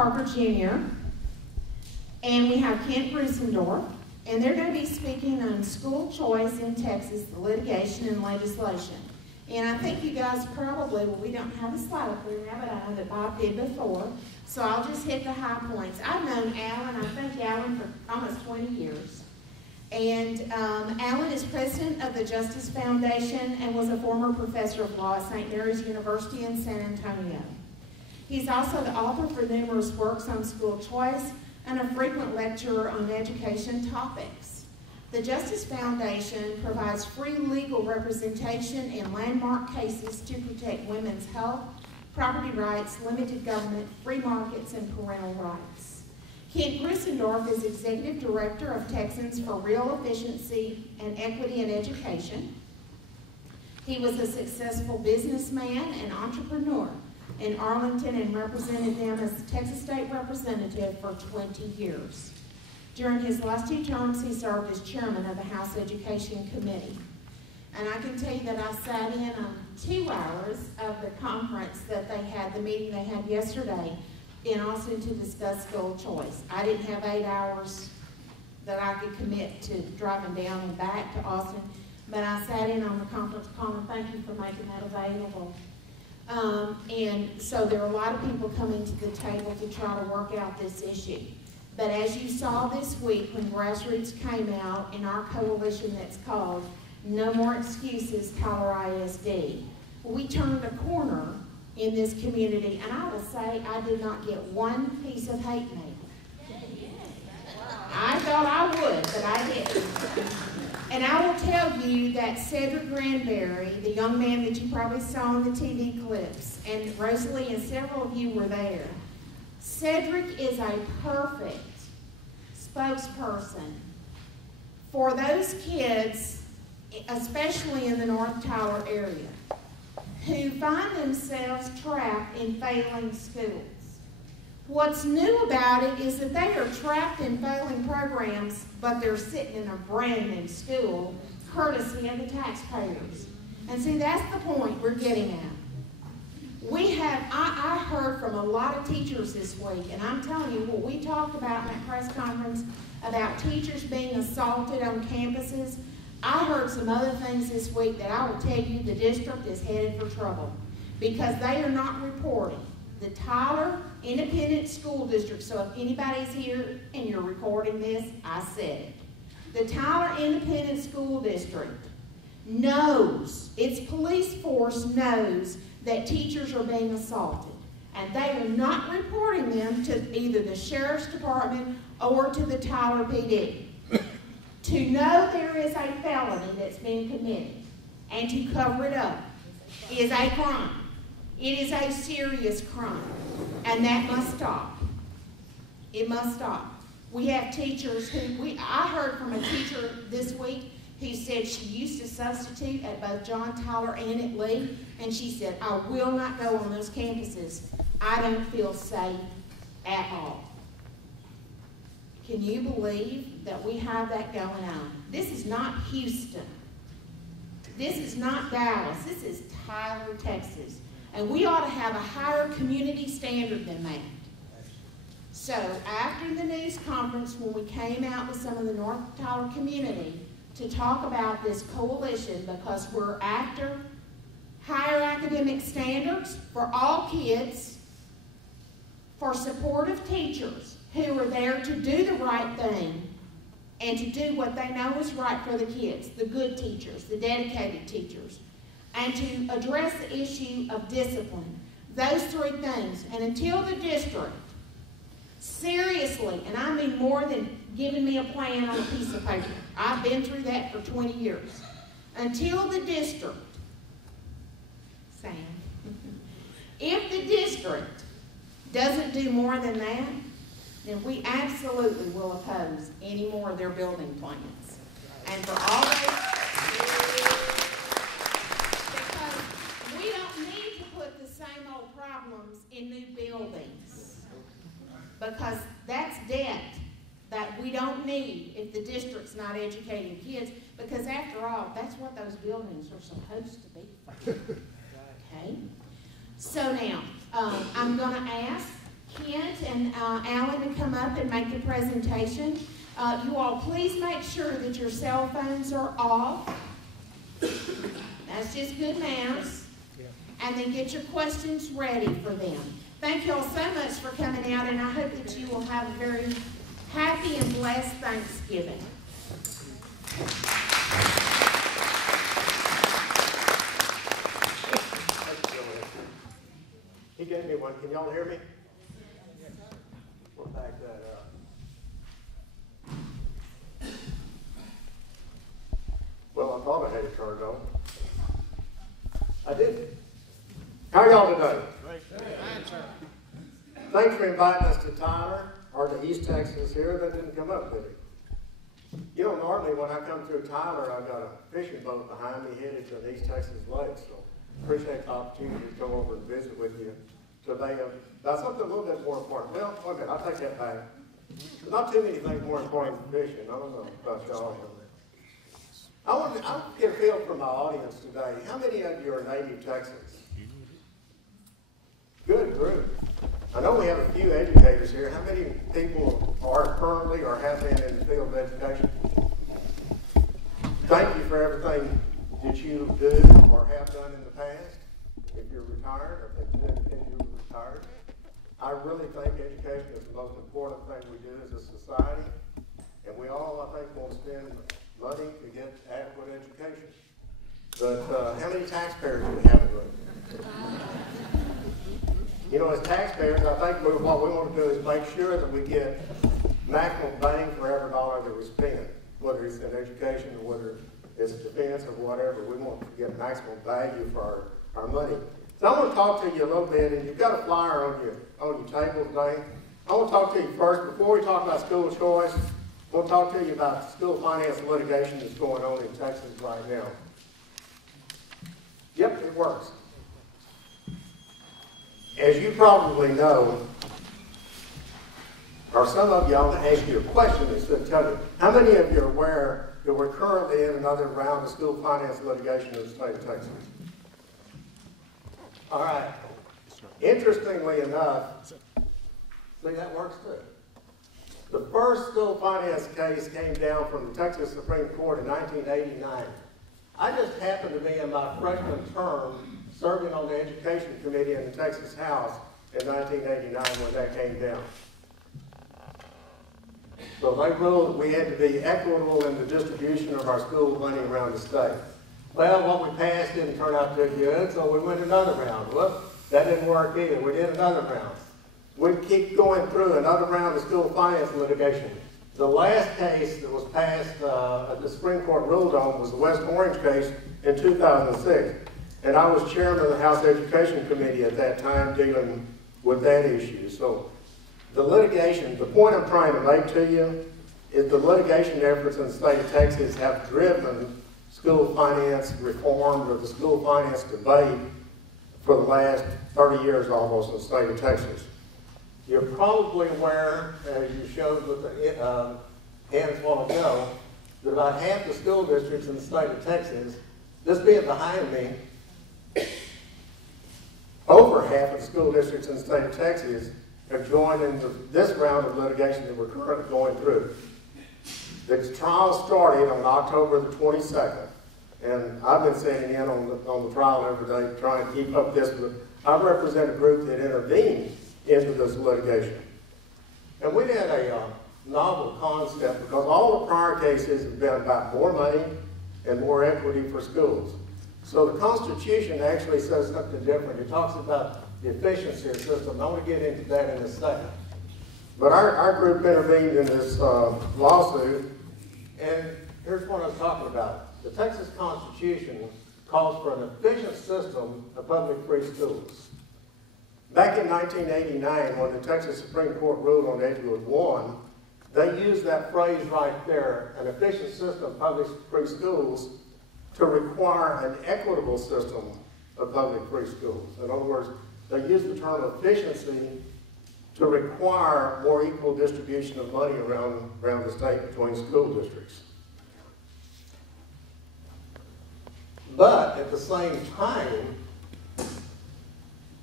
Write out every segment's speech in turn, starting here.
Parker Jr., and we have Kent Grusendorf, and they're going to be speaking on school choice in Texas, the litigation and legislation. And I think you guys probably, well, we don't have a slide up there now, but I know that Bob did before, so I'll just hit the high points. I've known Allan, I think Allan, for almost 20 years. And Allan is president of the Justice Foundation and was a former professor of law at St. Mary's University in San Antonio. He's also the author for numerous works on school choice and a frequent lecturer on education topics. The Justice Foundation provides free legal representation in landmark cases to protect women's health, property rights, limited government, free markets, and parental rights. Kent Grusendorf is Executive Director of Texans for Real Efficiency and Equity in Education. He was a successful businessman and entrepreneur in Arlington and represented them as Texas State Representative for 20 years. During his last 2 terms, he served as chairman of the House Education Committee. And I can tell you that I sat in on 2 hours of the conference that they had, the meeting they had yesterday in Austin to discuss school choice. I didn't have 8 hours that I could commit to driving down and back to Austin, but I sat in on the conference call, and thank you for making that available. And so there are a lot of people coming to the table to try to work out this issue. But as you saw this week when Grassroots came out in our coalition that's called No More Excuses, Tyler ISD, we turned a corner in this community, and I will say I did not get one piece of hate mail. I thought I would, but I didn't. And I will tell you that Cedric Granberry, the young man that you probably saw in the TV clips, and Rosalie and several of you were there, Cedric is a perfect spokesperson for those kids, especially in the North Tyler area, who find themselves trapped in failing schools. What's new about it is that they are trapped in failing programs, but they're sitting in a brand new school, courtesy of the taxpayers. And see, that's the point we're getting at. I heard from a lot of teachers this week, and I'm telling you, what we talked about in that press conference about teachers being assaulted on campuses, I heard some other things this week that I will tell you the district is headed for trouble because they are not reporting. The Tyler Independent School District, so if anybody's here and you're recording this, I said it. The Tyler Independent School District knows, its police force knows that teachers are being assaulted. And they are not reporting them to either the Sheriff's Department or to the Tyler PD. To know there is a felony that's been committed and to cover it up is a crime. It is a serious crime, and that must stop. It must stop. We have teachers who, I heard from a teacher this week who said she used to substitute at both John Tyler and at Lee, and she said, I will not go on those campuses. I don't feel safe at all. Can you believe that we have that going on? This is not Houston. This is not Dallas. This is Tyler, Texas. And we ought to have a higher community standard than that. So after the news conference, when we came out with some of the North Tyler community to talk about this coalition, because we're after higher academic standards for all kids, for supportive teachers who are there to do the right thing and to do what they know is right for the kids, the good teachers, the dedicated teachers, and to address the issue of discipline. Those 3 things. And until the district seriously, and I mean more than giving me a plan on a piece of paper, I've been through that for 20 years. Until the district, Sam, if the district doesn't do more than that, then we absolutely will oppose any more of their building plans. And for all those, because we don't need to put the same old problems in new buildings, because that's debt that we don't need if the district's not educating kids, because after all, that's what those buildings are supposed to be for. Okay? So now, I'm going to ask Kent and Allan to come up and make the presentation. You all please make sure that your cell phones are off. That's just good manners. And then get your questions ready for them. Thank you all so much for coming out, and I hope that you will have a very happy and blessed Thanksgiving. He gave me one. Can y'all hear me? We'll back that up. Well, I thought I had it turned on. I didn't. How are y'all today? Thanks for inviting us to Tyler, or to East Texas here. That didn't come up, did it? You know, normally when I come through Tyler, I've got a fishing boat behind me headed to the East Texas Lake, so appreciate the opportunity to come over and visit with you today about something a little bit more important. Well, okay, I'll take that back. There's not too many things more important than fishing. I don't know about y'all. I want to get a feel from my audience today. How many of you are native Texans? Good group. I know we have a few educators here. How many people are currently or have been in the field of education? Thank you for everything that you do or have done in the past. If you're retired or if you're retired, I really think education is the most important thing we do as a society. And we all, I think, want to spend money to get adequate education. But how many taxpayers do we have in the room? You know, as taxpayers, I think what we want to do is make sure that we get maximum bang for every dollar that we spend, whether it's in education or whether it's defense or whatever. We want to get maximum value for our money. So I want to talk to you a little bit, and you've got a flyer on your table today. I want to talk to you first, before we talk about school choice, I want to talk to you about school finance litigation that's going on in Texas right now. Yep, it works. As you probably know, or some of you, I'm going to ask you a question instead of telling you. How many of you are aware that we're currently in another round of school finance litigation in the state of Texas? All right. Interestingly enough, see, that works too. The first school finance case came down from the Texas Supreme Court in 1989. I just happened to be in my freshman term serving on the Education Committee in the Texas House in 1989 when that came down. So they ruled we had to be equitable in the distribution of our school money around the state. Well, what we passed didn't turn out too good, so we went another round. Well, that didn't work either. We did another round. We keep going through another round of school finance litigation. The last case that was passed, the Supreme Court ruled on, was the West Orange case in 2006. And I was chairman of the House Education Committee at that time dealing with that issue. So the litigation, the point I'm trying to make to you is the litigation efforts in the state of Texas have driven school finance reform or the school finance debate for the last 30 years almost in the state of Texas. You're probably aware, as you showed with the hands a while ago, that about half the school districts in the state of Texas, this being behind me, over half of the school districts in the state of Texas have joined in this round of litigation that we're currently going through. The trial started on October the 22nd, and I've been sitting in on the trial every day trying to keep up this, but I represent a group that intervened into this litigation. And we had a novel concept because all the prior cases have been about more money and more equity for schools. So the Constitution actually says something different. It talks about the efficiency of the system. I want to get into that in a second. But our group intervened in this lawsuit, and here's what I'm talking about. The Texas Constitution calls for an efficient system of public free schools. Back in 1989, when the Texas Supreme Court ruled on Edgewood 1, they used that phrase right there, an efficient system of public free schools, to require an equitable system of public free schools. In other words, they used the term efficiency to require more equal distribution of money around the state between school districts. But at the same time,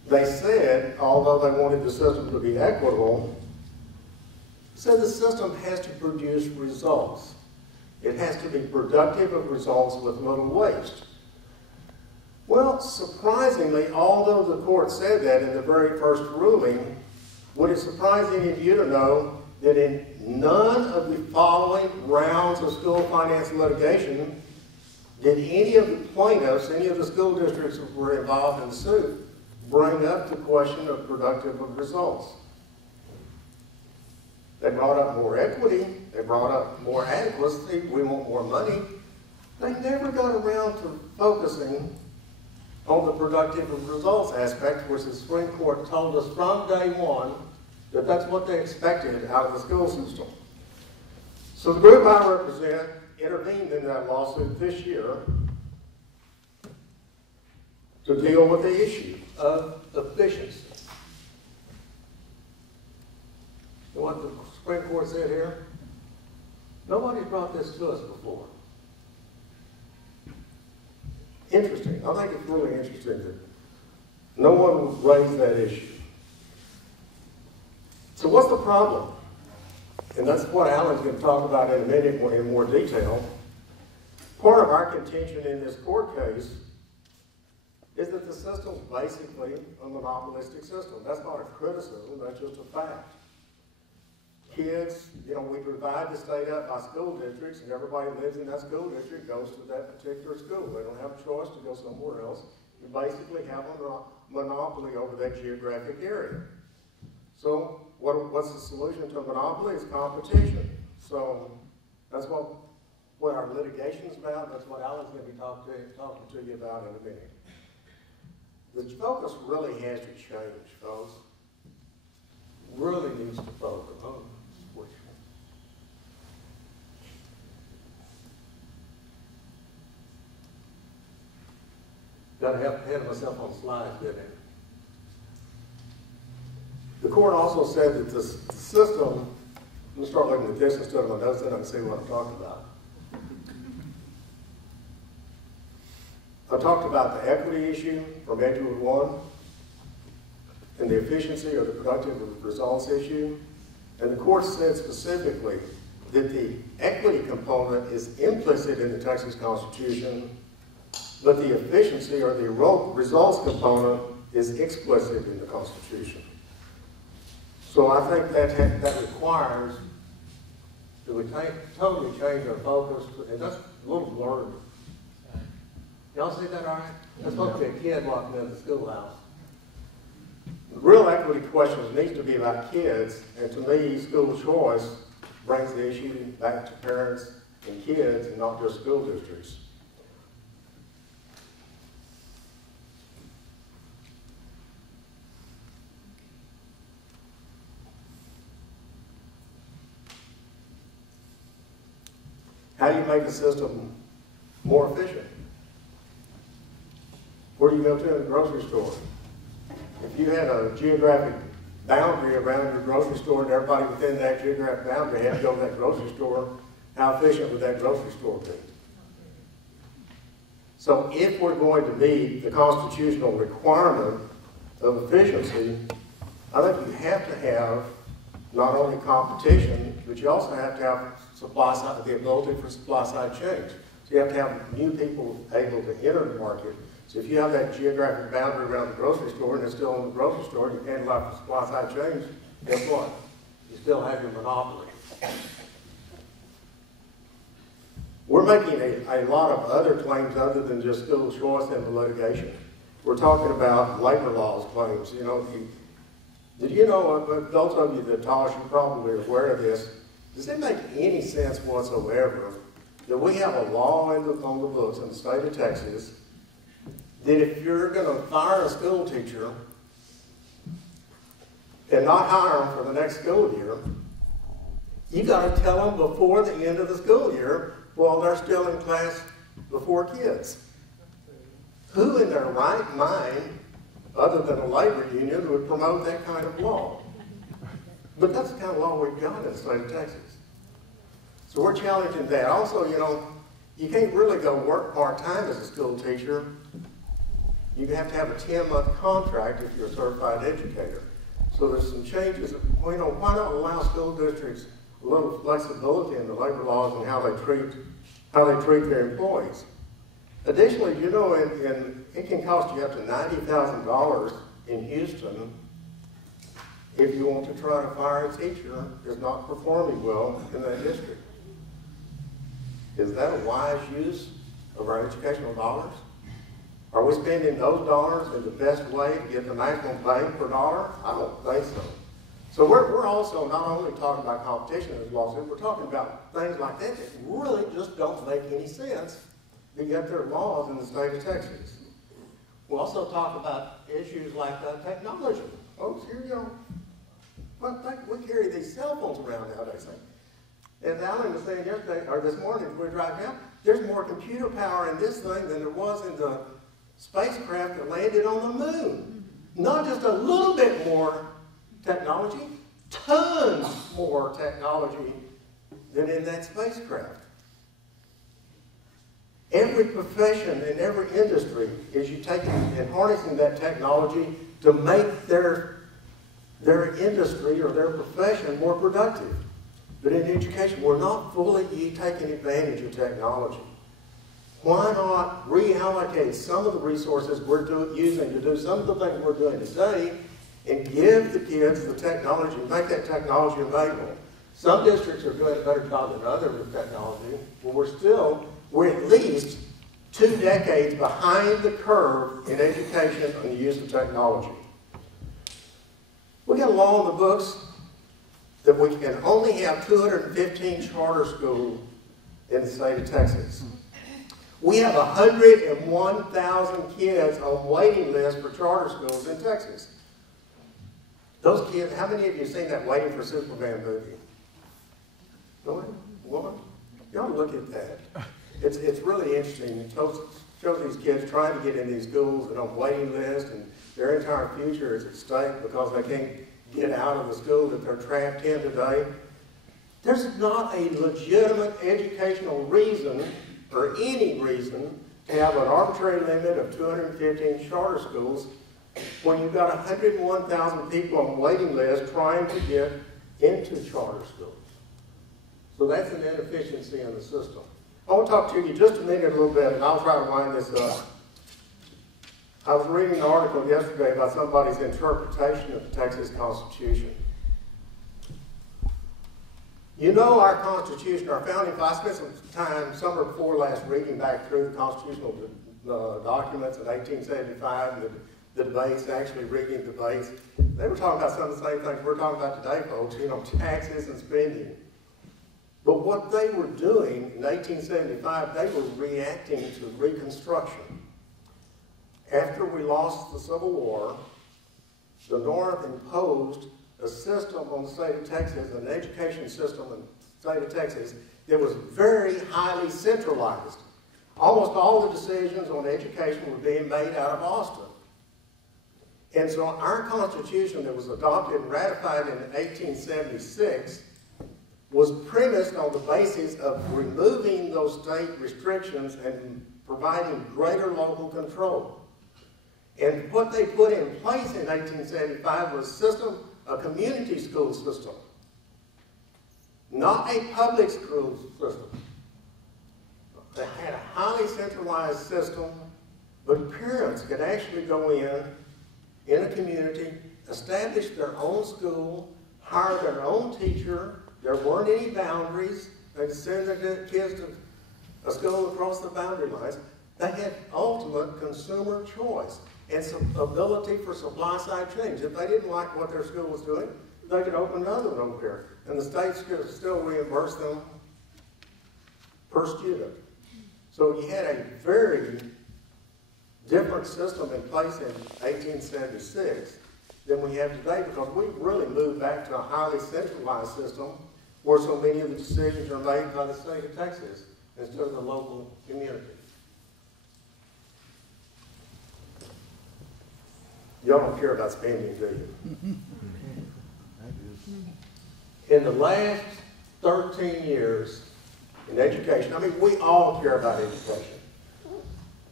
they said, although they wanted the system to be equitable, said the system has to produce results. It has to be productive of results with little waste. Well, surprisingly, although the court said that in the very first ruling, would it surprise any of you to know that in none of the following rounds of school finance litigation did any of the plaintiffs, any of the school districts that were involved in the suit, bring up the question of productive of results? They brought up more equity, they brought up more adequacy, we want more money. They never got around to focusing on the productive of results aspect, which the Supreme Court told us from day one that that's what they expected out of the school system. So the group I represent intervened in that lawsuit this year to deal with the issue of efficiency. And what the Supreme Court said here, nobody's brought this to us before. Interesting. I think it's really interesting that no one raised that issue. So what's the problem? And that's what Allan's going to talk about in a minute in more detail. Part of our contention in this court case is that the system's basically a monopolistic system. That's not a criticism, that's just a fact. Kids, we divide the state up by school districts, and everybody who lives in that school district goes to that particular school. They don't have a choice to go somewhere else. You basically have a monopoly over that geographic area. So what's the solution to a monopoly? It's competition. So that's what our litigation is about. That's what Allan's going to be talking to you about in a minute. The focus really has to change, folks. Really needs to focus. Got to have ahead of myself on slides, didn't it? The court also said that the system, I'm going to start looking at this instead of my notes, then I can see what I'm talking about. I talked about the equity issue from Edgewood 1 and the efficiency or the productive results issue. And the court said specifically that the equity component is implicit in the Texas Constitution, but the efficiency or the results component is explicit in the Constitution. So I think that requires that we totally change our focus, and that's a little blurred. Y'all see that all right? That's supposed to be a kid walking into the schoolhouse. The real equity questions need to be about kids, and to me, school choice brings the issue back to parents and kids and not just school districts. How do you make the system more efficient? Where do you go to in the grocery store? If you had a geographic boundary around your grocery store and everybody within that geographic boundary had to go to that grocery store, how efficient would that grocery store be? So if we're going to meet the constitutional requirement of efficiency, I think you have to have not only competition, but you also have to have supply side, the ability for supply side change. So you have to have new people able to enter the market. So if you have that geographic boundary around the grocery store and it's still in the grocery store and you can't allow for supply side change, guess what? You still have your monopoly. We're making a lot of other claims other than just school choice in the litigation. We're talking about labor laws claims. Did you know, those of you that taught, you're probably aware of this, does it make any sense whatsoever that we have a law on the books in the state of Texas that if you're going to fire a school teacher and not hire them for the next school year, you got to tell them before the end of the school year while they're still in class before kids. Who in their right mind, other than a labor union, would promote that kind of law? But that's the kind of law we've got in the state of Texas. So we're challenging that. Also, you can't really go work part-time as a school teacher You have to have a 10-month contract if you're a certified educator. So there's some changes. Why not allow school districts a little flexibility in the labor laws and how they treat their employees? Additionally, you know, it can cost you up to $90,000 in Houston if you want to try to fire a teacher who's not performing well in that district. Is that a wise use of our educational dollars? Are we spending those dollars in the best way to get the maximum bang per dollar? I don't think so. So we're also not only talking about competition in this lawsuit, we're talking about things like that that really just don't make any sense, but yet there are laws in the state of Texas. We'll also talk about issues like technology. Folks, here you go. We carry these cell phones around nowadays. And Allan was saying yesterday, or this morning, as we were driving down, there's more computer power in this thing than there was in the spacecraft that landed on the moon. Not just a little bit more technology, tons more technology than in that spacecraft. Every profession and every industry is you taking and harnessing that technology to make their industry or their profession more productive. But in education, we're not fully taking advantage of technology. Why not reallocate some of the resources we're using to do some of the things we're doing today and give the kids the technology, make that technology available? Some districts are doing a better job than others with technology, but we're at least 2 decades behind the curve in education on the use of technology. We got a law in the books that we can only have 215 charter schools in the state of Texas. We have 101,000 kids on waiting lists for charter schools in Texas. Those kids, how many of you have seen that Waiting for Superman movie? One? Y'all look at that. It's really interesting. It shows these kids trying to get in these schools and on waiting lists, and their entire future is at stake because they can't get out of the school that they're trapped in today. There's not a legitimate educational reason or any reason to have an arbitrary limit of 215 charter schools when you've got 101,000 people on waiting lists trying to get into charter schools. So that's an inefficiency in the system. I want to talk to you just a minute, a little bit, and I'll try to wind this up. I was reading an article yesterday about somebody's interpretation of the Texas Constitution. You know our Constitution, our founding, I spent some time, summer before last, reading back through the constitutional documents in 1875 and the debates, actually reading debates. They were talking about some of the same things we're talking about today, folks, you know, taxes and spending. But what they were doing in 1875, they were reacting to Reconstruction. After we lost the Civil War, the North imposed a system on the state of Texas, an education system in the state of Texas that was very highly centralized. Almost all the decisions on education were being made out of Austin. And so our Constitution that was adopted and ratified in 1876 was premised on the basis of removing those state restrictions and providing greater local control. And what they put in place in 1875 was a community school system, not a public school system. They had a highly centralized system, but parents could actually go in a community, establish their own school, hire their own teacher. There weren't any boundaries. They could send their kids to a school across the boundary lines. They had ultimate consumer choice and some ability for supply-side change. If they didn't like what their school was doing, they could open another one over here. And the states could still reimburse them per student. So you had a very different system in place in 1876 than we have today, because we've really moved back to a highly centralized system where so many of the decisions are made by the state of Texas instead of the local community. Y'all don't care about spending, do you? In the last 13 years in education, I mean, we all care about education.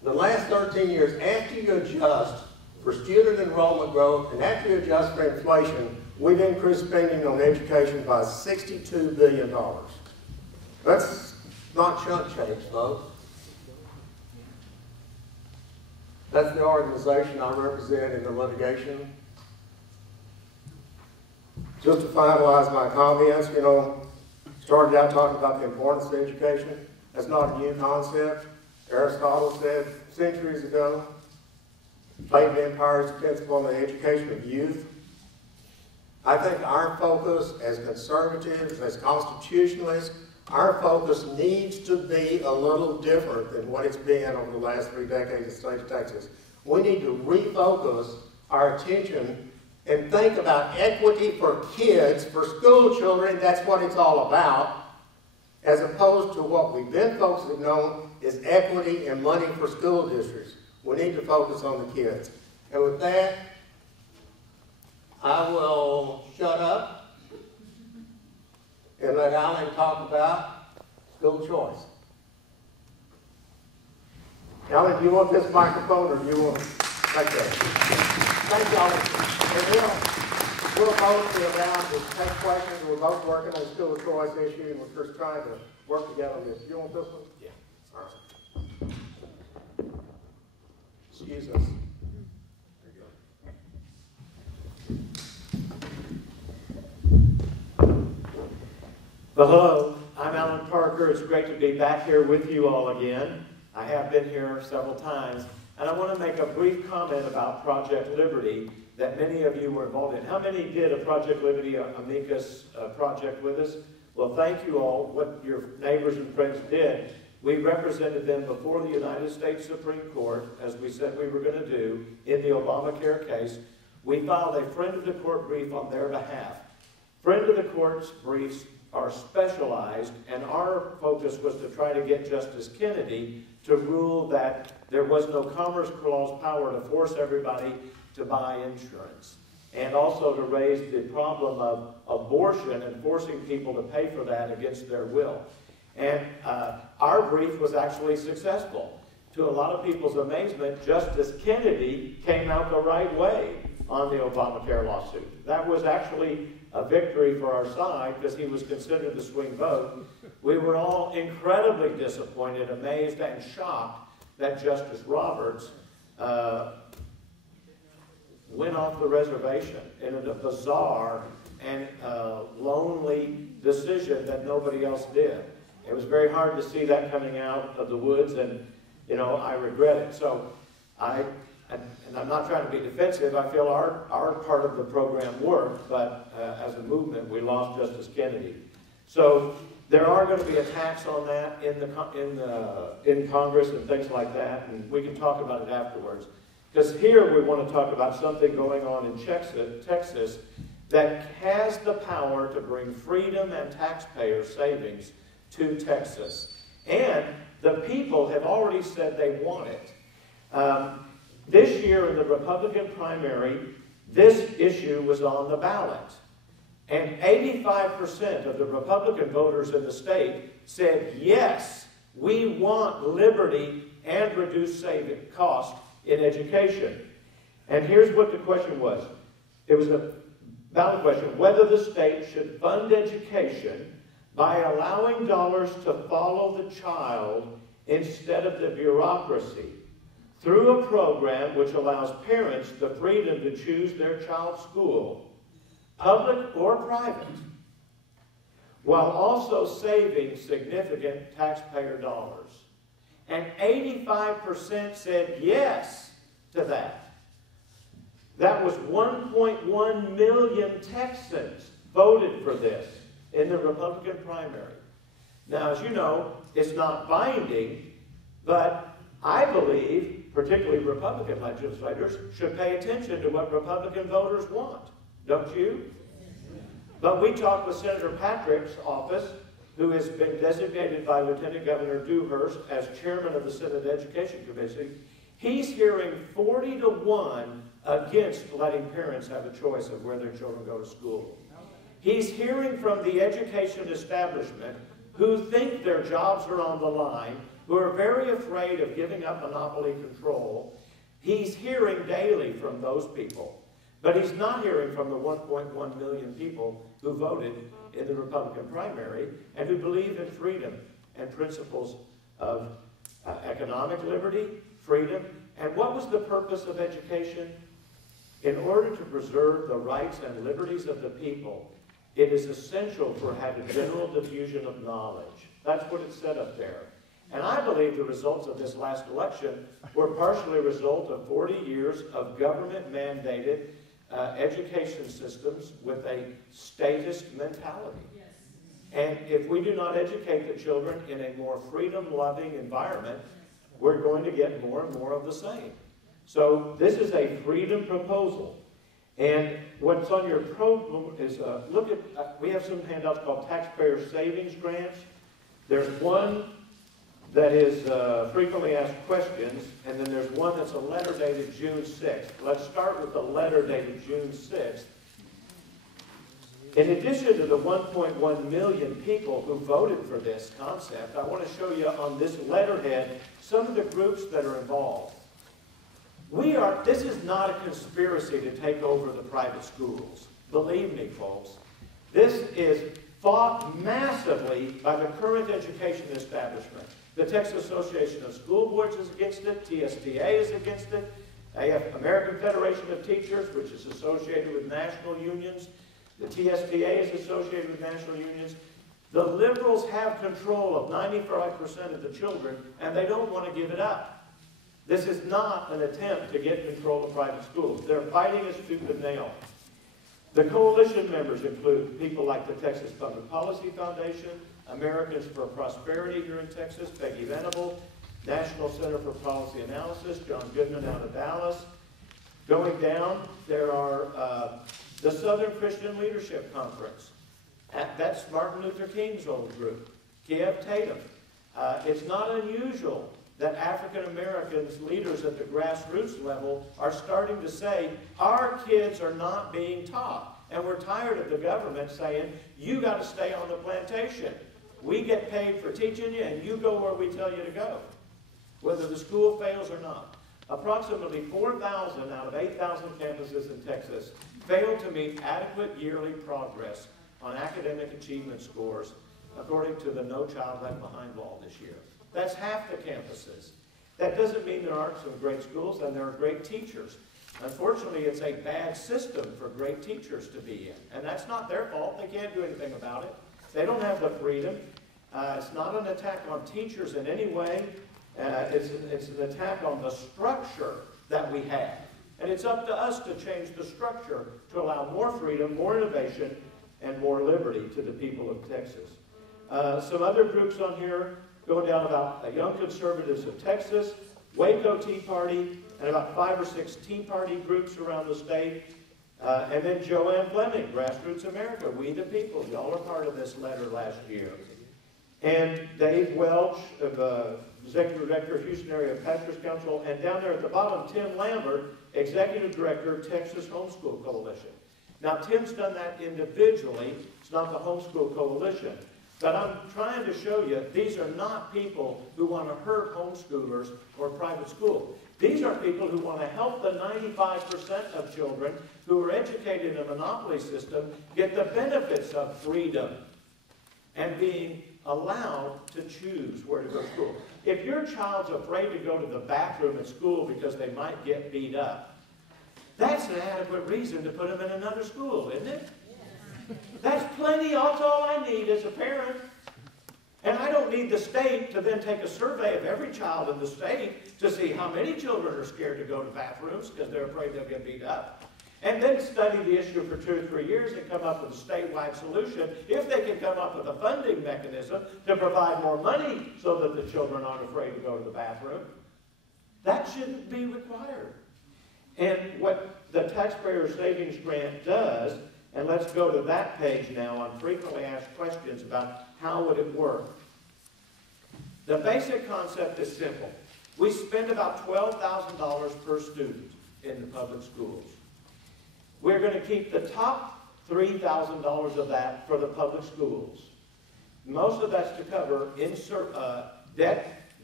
the last 13 years, after you adjust for student enrollment growth and after you adjust for inflation, we've increased spending on education by $62 billion. That's not chump change, folks. That's the organization I represent in the litigation. Just to finalize my comments, started out talking about the importance of education. That's not a new concept. Aristotle said centuries ago, Plato Empire is principle on the education of youth. I think our focus as conservatives, as constitutionalists, our focus needs to be a little different than what it's been over the last 3 decades in the state of Texas. We need to refocus our attention and think about equity for kids, for school children. That's what it's all about, as opposed to what we've been focusing on is equity and money for school districts. We need to focus on the kids. And with that, I will shut up and let Allan talk about school choice. Allan, do you want this microphone or do you want like that? Thank y'all. And we'll both be around to take questions. We're both working on the school choice issue and we're just trying to work together on this. You want this one? Yeah. All right. Excuse us. Well, hello, I'm Allan Parker. It's great to be back here with you all again. I have been here several times, and I want to make a brief comment about Project Liberty that many of you were involved in. How many did a Project Liberty amicus project with us? Well, thank you all. What your neighbors and friends did, we represented them before the United States Supreme Court, as we said we were going to do, in the Obamacare case. We filed a friend of the court brief on their behalf. Friend of the court's briefs are specialized, and our focus was to try to get Justice Kennedy to rule that there was no Commerce Clause power to force everybody to buy insurance, and also to raise the problem of abortion and forcing people to pay for that against their will. And our brief was actually successful. To a lot of people's amazement, Justice Kennedy came out the right way on the Obamacare lawsuit. That was actually a victory for our side because he was considered the swing vote. We were all incredibly disappointed, amazed, and shocked that Justice Roberts went off the reservation in a bizarre and lonely decision that nobody else did. It was very hard to see that coming out of the woods, and I regret it. So and I'm not trying to be defensive, I feel our part of the program worked, but as a movement, we lost Justice Kennedy. So there are going to be attacks on that in Congress and things like that, and we can talk about it afterwards. Because here we want to talk about something going on in Texas that has the power to bring freedom and taxpayer savings to Texas. And the people have already said they want it. This year in the Republican primary, this issue was on the ballot. And 85% of the Republican voters in the state said, yes, we want liberty and reduced cost in education. And here's what the question was. It was a ballot question, whether the state should fund education by allowing dollars to follow the child instead of the bureaucracy, through a program which allows parents the freedom to choose their child's school, public or private, while also saving significant taxpayer dollars. And 85% said yes to that. That was 1.1 million Texans voted for this in the Republican primary. Now, as you know, it's not binding, but I believe particularly Republican legislators should pay attention to what Republican voters want. Don't you? But we talked with Senator Patrick's office, who has been designated by Lieutenant Governor Dewhurst as chairman of the Senate Education Committee. He's hearing 40-1 against letting parents have a choice of where their children go to school. He's hearing from the education establishment who think their jobs are on the line who are very afraid of giving up monopoly control. He's hearing daily from those people. But he's not hearing from the 1.1 million people who voted in the Republican primary and who believe in freedom and principles of economic liberty, freedom. And what was the purpose of education? In order to preserve the rights and liberties of the people, it is essential for having general diffusion of knowledge. That's what it said up there. And I believe the results of this last election were partially a result of 40 years of government-mandated education systems with a statist mentality. Yes. And if we do not educate the children in a more freedom-loving environment, we're going to get more and more of the same. So this is a freedom proposal. And what's on your program is, look at, we have some handouts called taxpayer savings grants. There's one that is frequently asked questions, and then there's one that's a letter dated June 6th. Let's start with the letter dated June 6th. In addition to the 1.1 million people who voted for this concept, I want to show you on this letterhead some of the groups that are involved. This is not a conspiracy to take over the private schools. Believe me, folks. This is fought massively by the current education establishment. The Texas Association of School Boards is against it. TSTA is against it. AF, American Federation of Teachers, which is associated with national unions. The TSTA is associated with national unions. The liberals have control of 95% of the children, and they don't want to give it up. This is not an attempt to get control of private schools. They're fighting a stupid nail. The coalition members include people like the Texas Public Policy Foundation, Americans for Prosperity here in Texas, Peggy Venable, National Center for Policy Analysis, John Goodman out of Dallas. Going down, there are the Southern Christian Leadership Conference. That's Martin Luther King's old group. Kiev Tatum. It's not unusual that African Americans, leaders at the grassroots level, are starting to say, our kids are not being taught. And we're tired of the government saying, you got to stay on the plantation. We get paid for teaching you, and you go where we tell you to go, whether the school fails or not. Approximately 4,000 out of 8,000 campuses in Texas fail to meet adequate yearly progress on academic achievement scores, according to the No Child Left Behind law this year. That's half the campuses. That doesn't mean there aren't some great schools and there are great teachers. Unfortunately, it's a bad system for great teachers to be in. And that's not their fault. They can't do anything about it. They don't have the freedom. It's not an attack on teachers in any way. It's an attack on the structure that we have. And it's up to us to change the structure to allow more freedom, more innovation, and more liberty to the people of Texas. Some other groups on here, going down about Young Conservatives of Texas, Waco Tea Party, and about 5 or 6 Tea Party groups around the state. And then Joanne Fleming, Grassroots America, We the People. Y'all are part of this letter last year. And Dave Welch, Executive Director of Houston Area Pastors Council. And down there at the bottom, Tim Lambert, Executive Director of Texas Homeschool Coalition. Now, Tim's done that individually. It's not the Homeschool Coalition. But I'm trying to show you, these are not people who want to hurt homeschoolers or private school. These are people who want to help the 95% of children who are educated in a monopoly system get the benefits of freedom and being allowed to choose where to go to school. If your child's afraid to go to the bathroom at school because they might get beat up, that's an adequate reason to put them in another school, isn't it? That's plenty. That's all I need as a parent. And I don't need the state to then take a survey of every child in the state to see how many children are scared to go to bathrooms because they're afraid they'll get beat up. And then study the issue for 2 or 3 years and come up with a statewide solution if they can come up with a funding mechanism to provide more money so that the children aren't afraid to go to the bathroom. That shouldn't be required. And what the Taxpayer Savings Grant does, and let's go to that page now on frequently asked questions about how would it work. The basic concept is simple. We spend about $12,000 per student in the public schools. We're going to keep the top $3,000 of that for the public schools. Most of that's to cover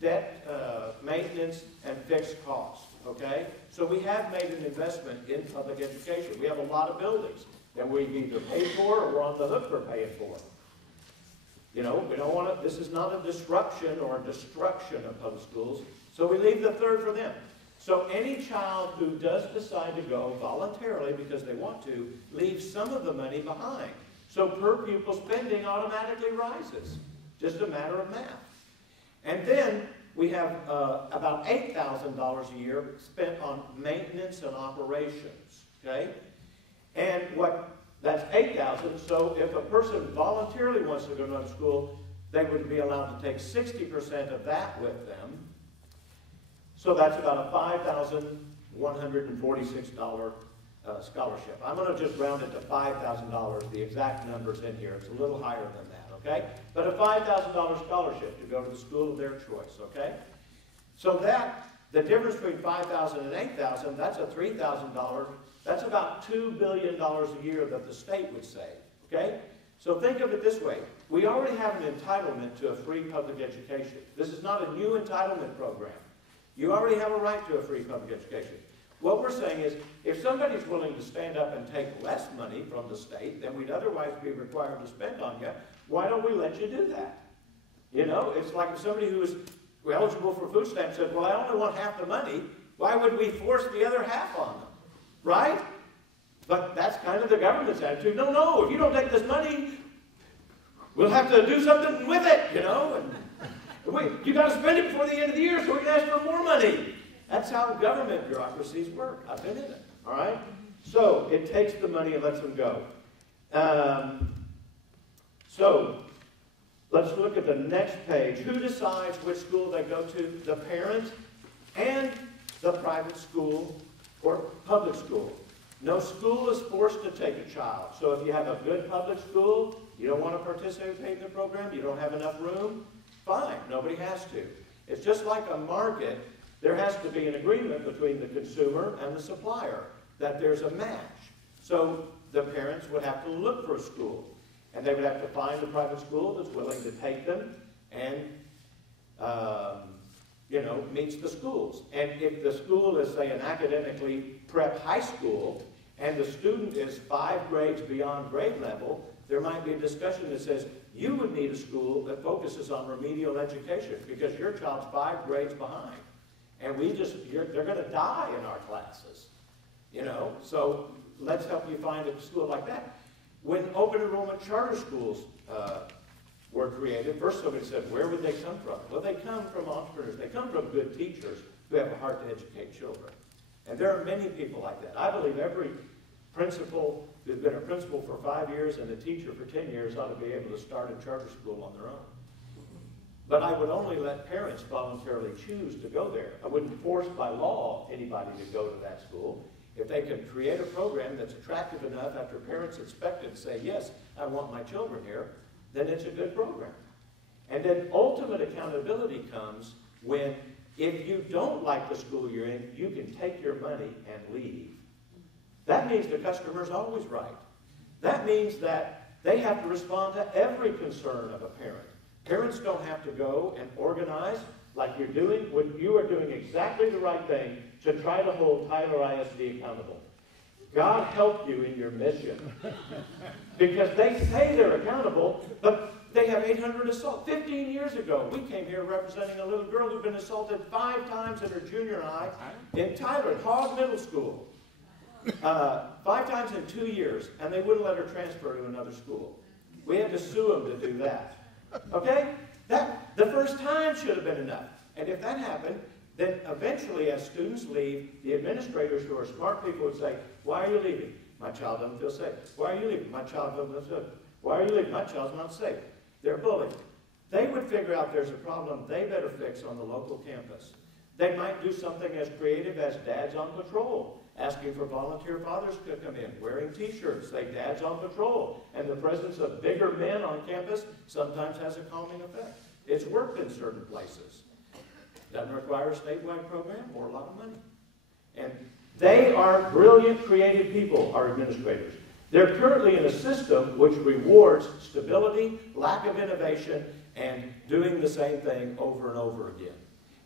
debt maintenance and fixed costs, okay? So we have made an investment in public education. We have a lot of buildings that we've either paid for or we're on the hook for paying for. You know, we don't want to, this is not a disruption or a destruction of public schools, so we leave the third for them. So any child who does decide to go voluntarily because they want to, leaves some of the money behind. So per pupil spending automatically rises. Just a matter of math. And then we have about $8,000 a year spent on maintenance and operations, okay? And that's $8,000, so if a person voluntarily wants to go to another school, they would be allowed to take 60% of that with them. So that's about a $5,146 scholarship. I'm going to just round it to $5,000. The exact number's in here. It's a little higher than that, okay? But a $5,000 scholarship to go to the school of their choice, okay? So the difference between $5,000 and $8,000, that's a $3,000. That's about $2 billion a year that the state would save, okay? So think of it this way. We already have an entitlement to a free public education. This is not a new entitlement program. You already have a right to a free public education. What we're saying is, if somebody's willing to stand up and take less money from the state than we'd otherwise be required to spend on you, why don't we let you do that? You know, it's like if somebody who is eligible for food stamps said, well, I only want half the money, why would we force the other half on them? Right? But that's kind of the government's attitude. No, if you don't take this money, we'll have to do something with it, you know. And you got to spend it before the end of the year so we can ask for more money. That's how government bureaucracies work. I've been in it. All right? So it takes the money and lets them go. So let's look at the next page. Who decides which school they go to? The parent and the private school or public school. No school is forced to take a child. So if you have a good public school, you don't want to participate in the program, you don't have enough room, fine, nobody has to. It's just like a market. There has to be an agreement between the consumer and the supplier that there's a match. So the parents would have to look for a school, and they would have to find a private school that's willing to take them and meets the schools. And if the school is, say, an academically prep high school, and the student is 5 grades beyond grade level, there might be a discussion that says, you would need a school that focuses on remedial education because your child's 5 grades behind. And they're going to die in our classes, you know. So let's help you find a school like that. When open enrollment charter schools were created, first somebody said, where would they come from? Well, they come from entrepreneurs. They come from good teachers who have a heart to educate children. And there are many people like that. I believe every principal who's been a principal for 5 years and a teacher for 10 years ought to be able to start a charter school on their own. But I would only let parents voluntarily choose to go there. I wouldn't force by law anybody to go to that school. If they could create a program that's attractive enough after parents inspect it and say, yes, I want my children here, then it's a good program. And then ultimate accountability comes when, if you don't like the school you're in, you can take your money and leave. That means the customer's always right. That means that they have to respond to every concern of a parent. Parents don't have to go and organize like you're doing. You are doing exactly the right thing to try to hold Tyler ISD accountable. God help you in your mission. Because they say they're accountable, but they have 800 assaults. 15 years ago, we came here representing a little girl who'd been assaulted 5 times in her junior high in Tyler, at Hogg Middle School. 5 times in 2 years, and they wouldn't let her transfer to another school. We had to sue them to do that. Okay? The first time should have been enough. And if that happened, then eventually as students leave, the administrators who are smart people would say, why are you leaving? My child doesn't feel safe. Why are you leaving? My child doesn't feel safe. Why are you leaving? My child's not safe. They're bullied. They would figure out there's a problem they better fix on the local campus. They might do something as creative as Dads on Patrol, asking for volunteer fathers to come in, wearing t-shirts, say Dads on Patrol. And the presence of bigger men on campus sometimes has a calming effect. It's worked in certain places. Doesn't require a statewide program or a lot of money. And they are brilliant, creative people, our administrators. They're currently in a system which rewards stability, lack of innovation, and doing the same thing over and over again.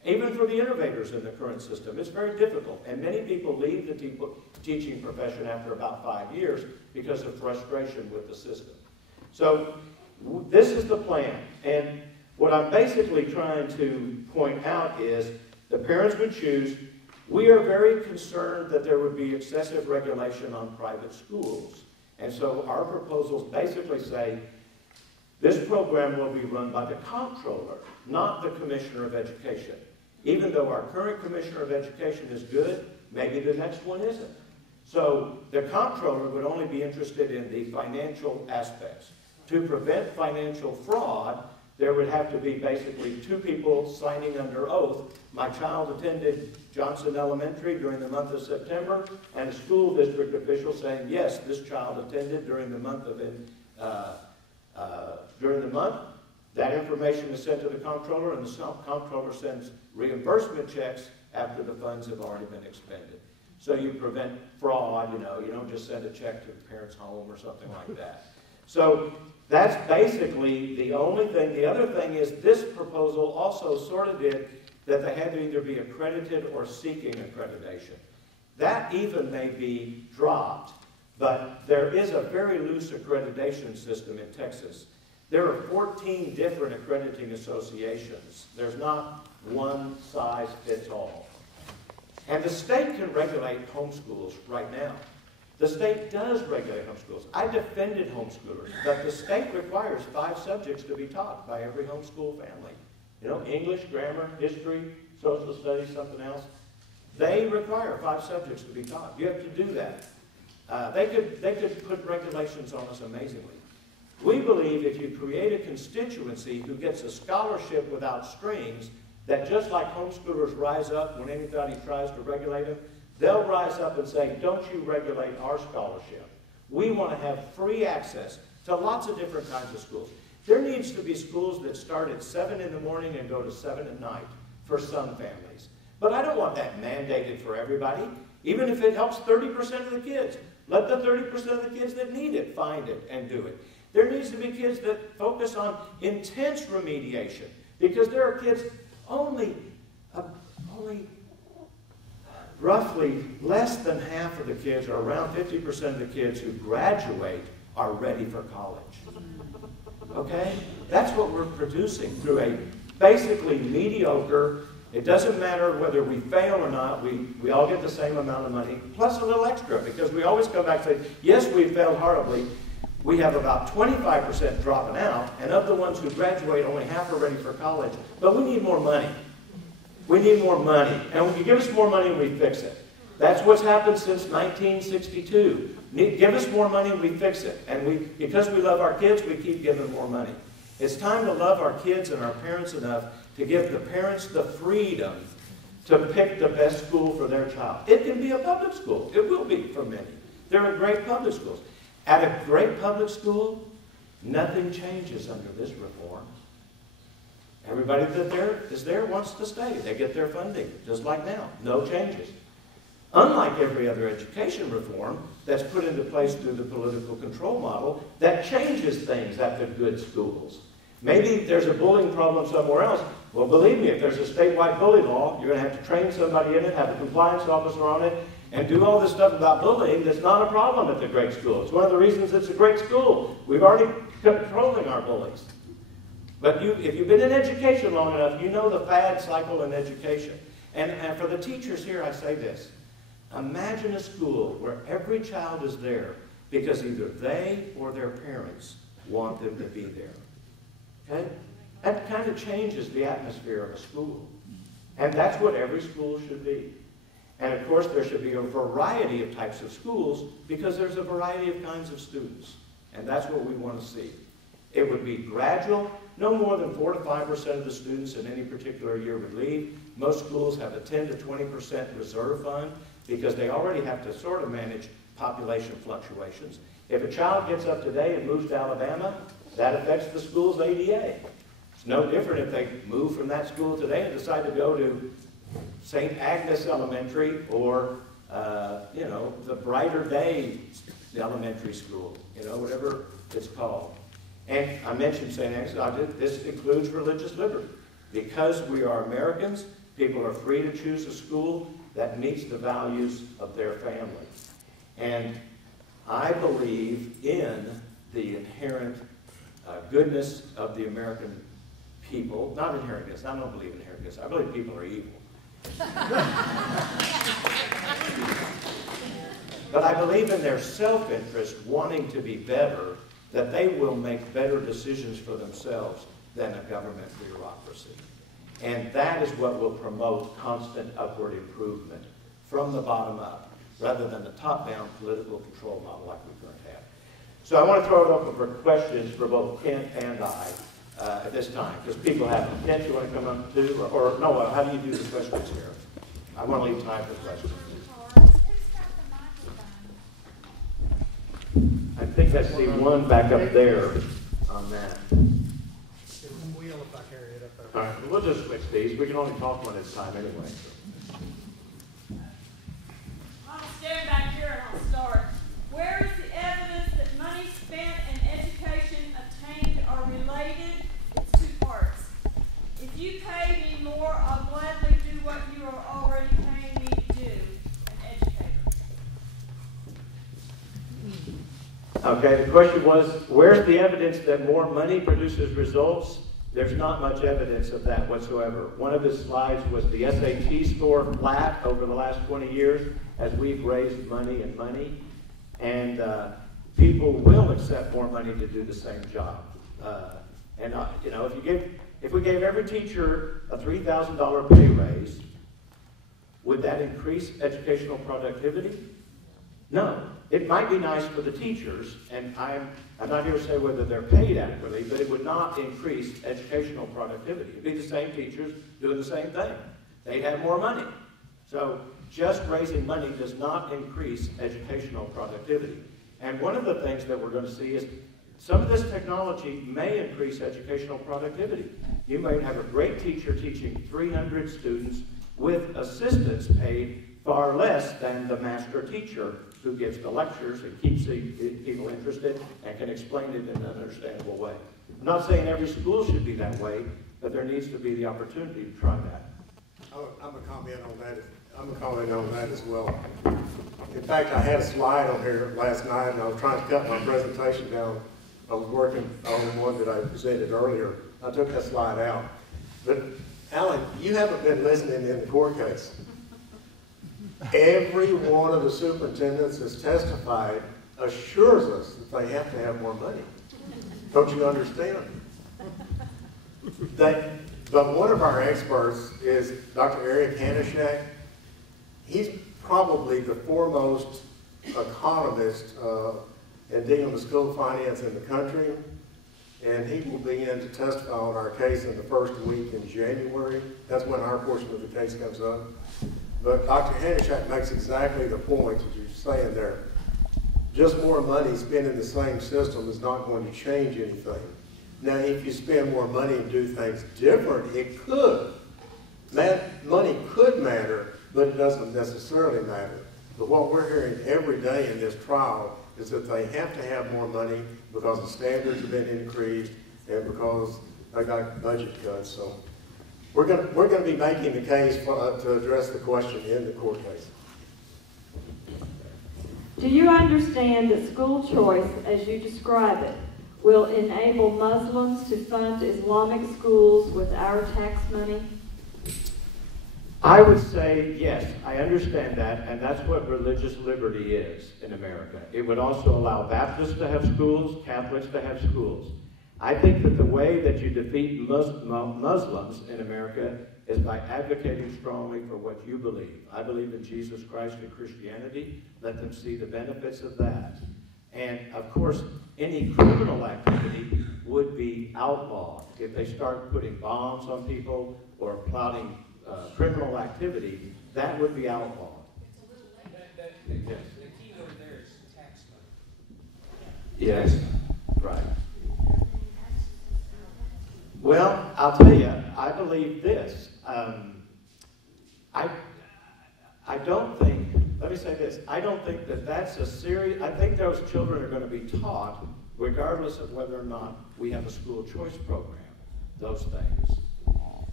Even for the innovators in the current system, it's very difficult. And many people leave the teaching profession after about 5 years because of frustration with the system. So this is the plan. And what I'm basically trying to point out is the parents would choose. We are very concerned that there would be excessive regulation on private schools. And so our proposals basically say this program will be run by the comptroller, not the commissioner of education. Even though our current commissioner of education is good, maybe the next one isn't. So the comptroller would only be interested in the financial aspects. To prevent financial fraud, there would have to be basically 2 people signing under oath. My child attended Johnson Elementary during the month of September, and a school district official saying, yes, this child attended during the month of That information is sent to the comptroller, and the comptroller sends reimbursement checks after the funds have already been expended. So you prevent fraud, you don't just send a check to the parent's home or something like that. So that's basically the only thing. The other thing is this proposal also sort of did that they had to either be accredited or seeking accreditation. That even may be dropped, but there is a very loose accreditation system in Texas. There are 14 different accrediting associations. There's not one size fits all. And the state can regulate homeschools right now. The state does regulate homeschools. I defended homeschoolers, but the state requires 5 subjects to be taught by every homeschool family. English, grammar, history, social studies, something else. They require 5 subjects to be taught. You have to do that. They could put regulations on us amazingly. We believe if you create a constituency who gets a scholarship without strings, that just like homeschoolers rise up when anybody tries to regulate them, they'll rise up and say, don't you regulate our scholarship. We want to have free access to lots of different kinds of schools. There needs to be schools that start at 7 in the morning and go to 7 at night for some families. But I don't want that mandated for everybody, even if it helps 30% of the kids. Let the 30% of the kids that need it find it and do it. There needs to be kids that focus on intense remediation, because there are kids, only roughly less than half of the kids, or around 50% of the kids who graduate are ready for college. Okay? That's what we're producing through a basically mediocre. It doesn't matter whether we fail or not, we all get the same amount of money, plus a little extra, because we always come back and say, yes, we failed horribly. We have about 25% dropping out, and of the ones who graduate, only half are ready for college. But we need more money. We need more money. And when you give us more money, we fix it. That's what's happened since 1962. Give us more money, we fix it. And because we love our kids, we keep giving more money. It's time to love our kids and our parents enough to give the parents the freedom to pick the best school for their child. It can be a public school. It will be for many. There are great public schools. At a great public school, nothing changes under this reform. Everybody that is there wants to stay. They get their funding, just like now. No changes. Unlike every other education reform that's put into place through the political control model that changes things at the good schools. Maybe there's a bullying problem somewhere else. Well, believe me, if there's a statewide bully law, you're going to have to train somebody in it, have a compliance officer on it, and do all this stuff about bullying. That's not a problem at the great school. It's one of the reasons it's a great school. We've already controlling our bullies. But if you've been in education long enough, you know the fad cycle in education. And for the teachers here, I say this. Imagine a school where every child is there because either they or their parents want them to be there. Okay? That kind of changes the atmosphere of a school. And that's what every school should be. And of course, there should be a variety of types of schools because there's a variety of kinds of students. And that's what we want to see. It would be gradual. No more than 4 to 5% of the students in any particular year would leave. Most schools have a 10 to 20% reserve fund because they already have to sort of manage population fluctuations. If a child gets up today and moves to Alabama, that affects the school's ADA. It's no different if they move from that school today and decide to go to St. Agnes Elementary or, the Brighter Day Elementary School, whatever it's called. And I mentioned St. Agnes, this includes religious liberty. Because we are Americans, People are free to choose a school that meets the values of their family. And I believe in the inherent goodness of the American people. Not inherent goodness. I don't believe in inherent goodness. I believe people are evil. But I believe in their self-interest, wanting to be better, that they will make better decisions for themselves than a government bureaucracy. And that is what will promote constant upward improvement from the bottom up, rather than the top-down political control model like we currently have. So I want to throw it open for questions for both Kent and I at this time, because people have them. Kent, you want to come up too? Or no, how do you do the questions here? I want to leave time for questions. I think I see one back up there on that. Wheel if I carry it up there. All right, we'll just switch these. We can only talk one at a time anyway. I'll stand back here and I'll start. Where is the evidence that money spent and education obtained are related? It's two parts. If you pay me more, I'll gladly do what you are already paying me to do, an educator. Okay, the question was, where's the evidence that more money produces results? There's not much evidence of that whatsoever. One of his slides was the SAT score flat over the last 20 years as we've raised money and money. And people will accept more money to do the same job. You know, if we gave every teacher a $3,000 pay raise, would that increase educational productivity? No. It might be nice for the teachers, and I'm not here to say whether they're paid adequately, but it would not increase educational productivity. It'd be the same teachers doing the same thing. They'd have more money. So just raising money does not increase educational productivity. And one of the things that we're going to see is some of this technology may increase educational productivity. You might have a great teacher teaching 300 students with assistants paid far less than the master teacher who gives the lectures and keeps the people interested and can explain it in an understandable way. I'm not saying every school should be that way, but there needs to be the opportunity to try that. I'm going to comment on that. I'm going to comment on that as well. In fact, I had a slide on here last night, and I was trying to cut my presentation down. I was working on one that I presented earlier. I took that slide out. But, Allan, you haven't been listening in the court case. Every one of the superintendents has testified assures us that they have to have more money. Don't you understand? But one of our experts is Dr. Eric Hanishak. He's probably the foremost economist in dealing with school finance in the country. And he will begin to testify on our case in the first week in January. That's when our portion of the case comes up. But Dr. Hanishak makes exactly the point that you're saying there. Just more money spent in the same system is not going to change anything. Now, if you spend more money and do things different, it could. Money could matter, but it doesn't necessarily matter. But what we're hearing every day in this trial is that they have to have more money because the standards have been increased and because they got budget cuts. So we're going to be making the case to address the question in the court case. Do you understand that school choice, as you describe it, will enable Muslims to fund Islamic schools with our tax money? I would say yes, I understand that, and that's what religious liberty is in America. It would also allow Baptists to have schools, Catholics to have schools. I think that the way that you defeat Muslims in America is by advocating strongly for what you believe. I believe in Jesus Christ and Christianity. Let them see the benefits of that. And, of course, any criminal activity would be outlawed. If they start putting bombs on people or plotting criminal activity, that would be outlawed. Yes. The key over there is tax money. Yes, right. Well, I'll tell you, I believe this. I don't think, let me say this, I don't think that that's a serious, I think those children are going to be taught, regardless of whether or not we have a school choice program, those things.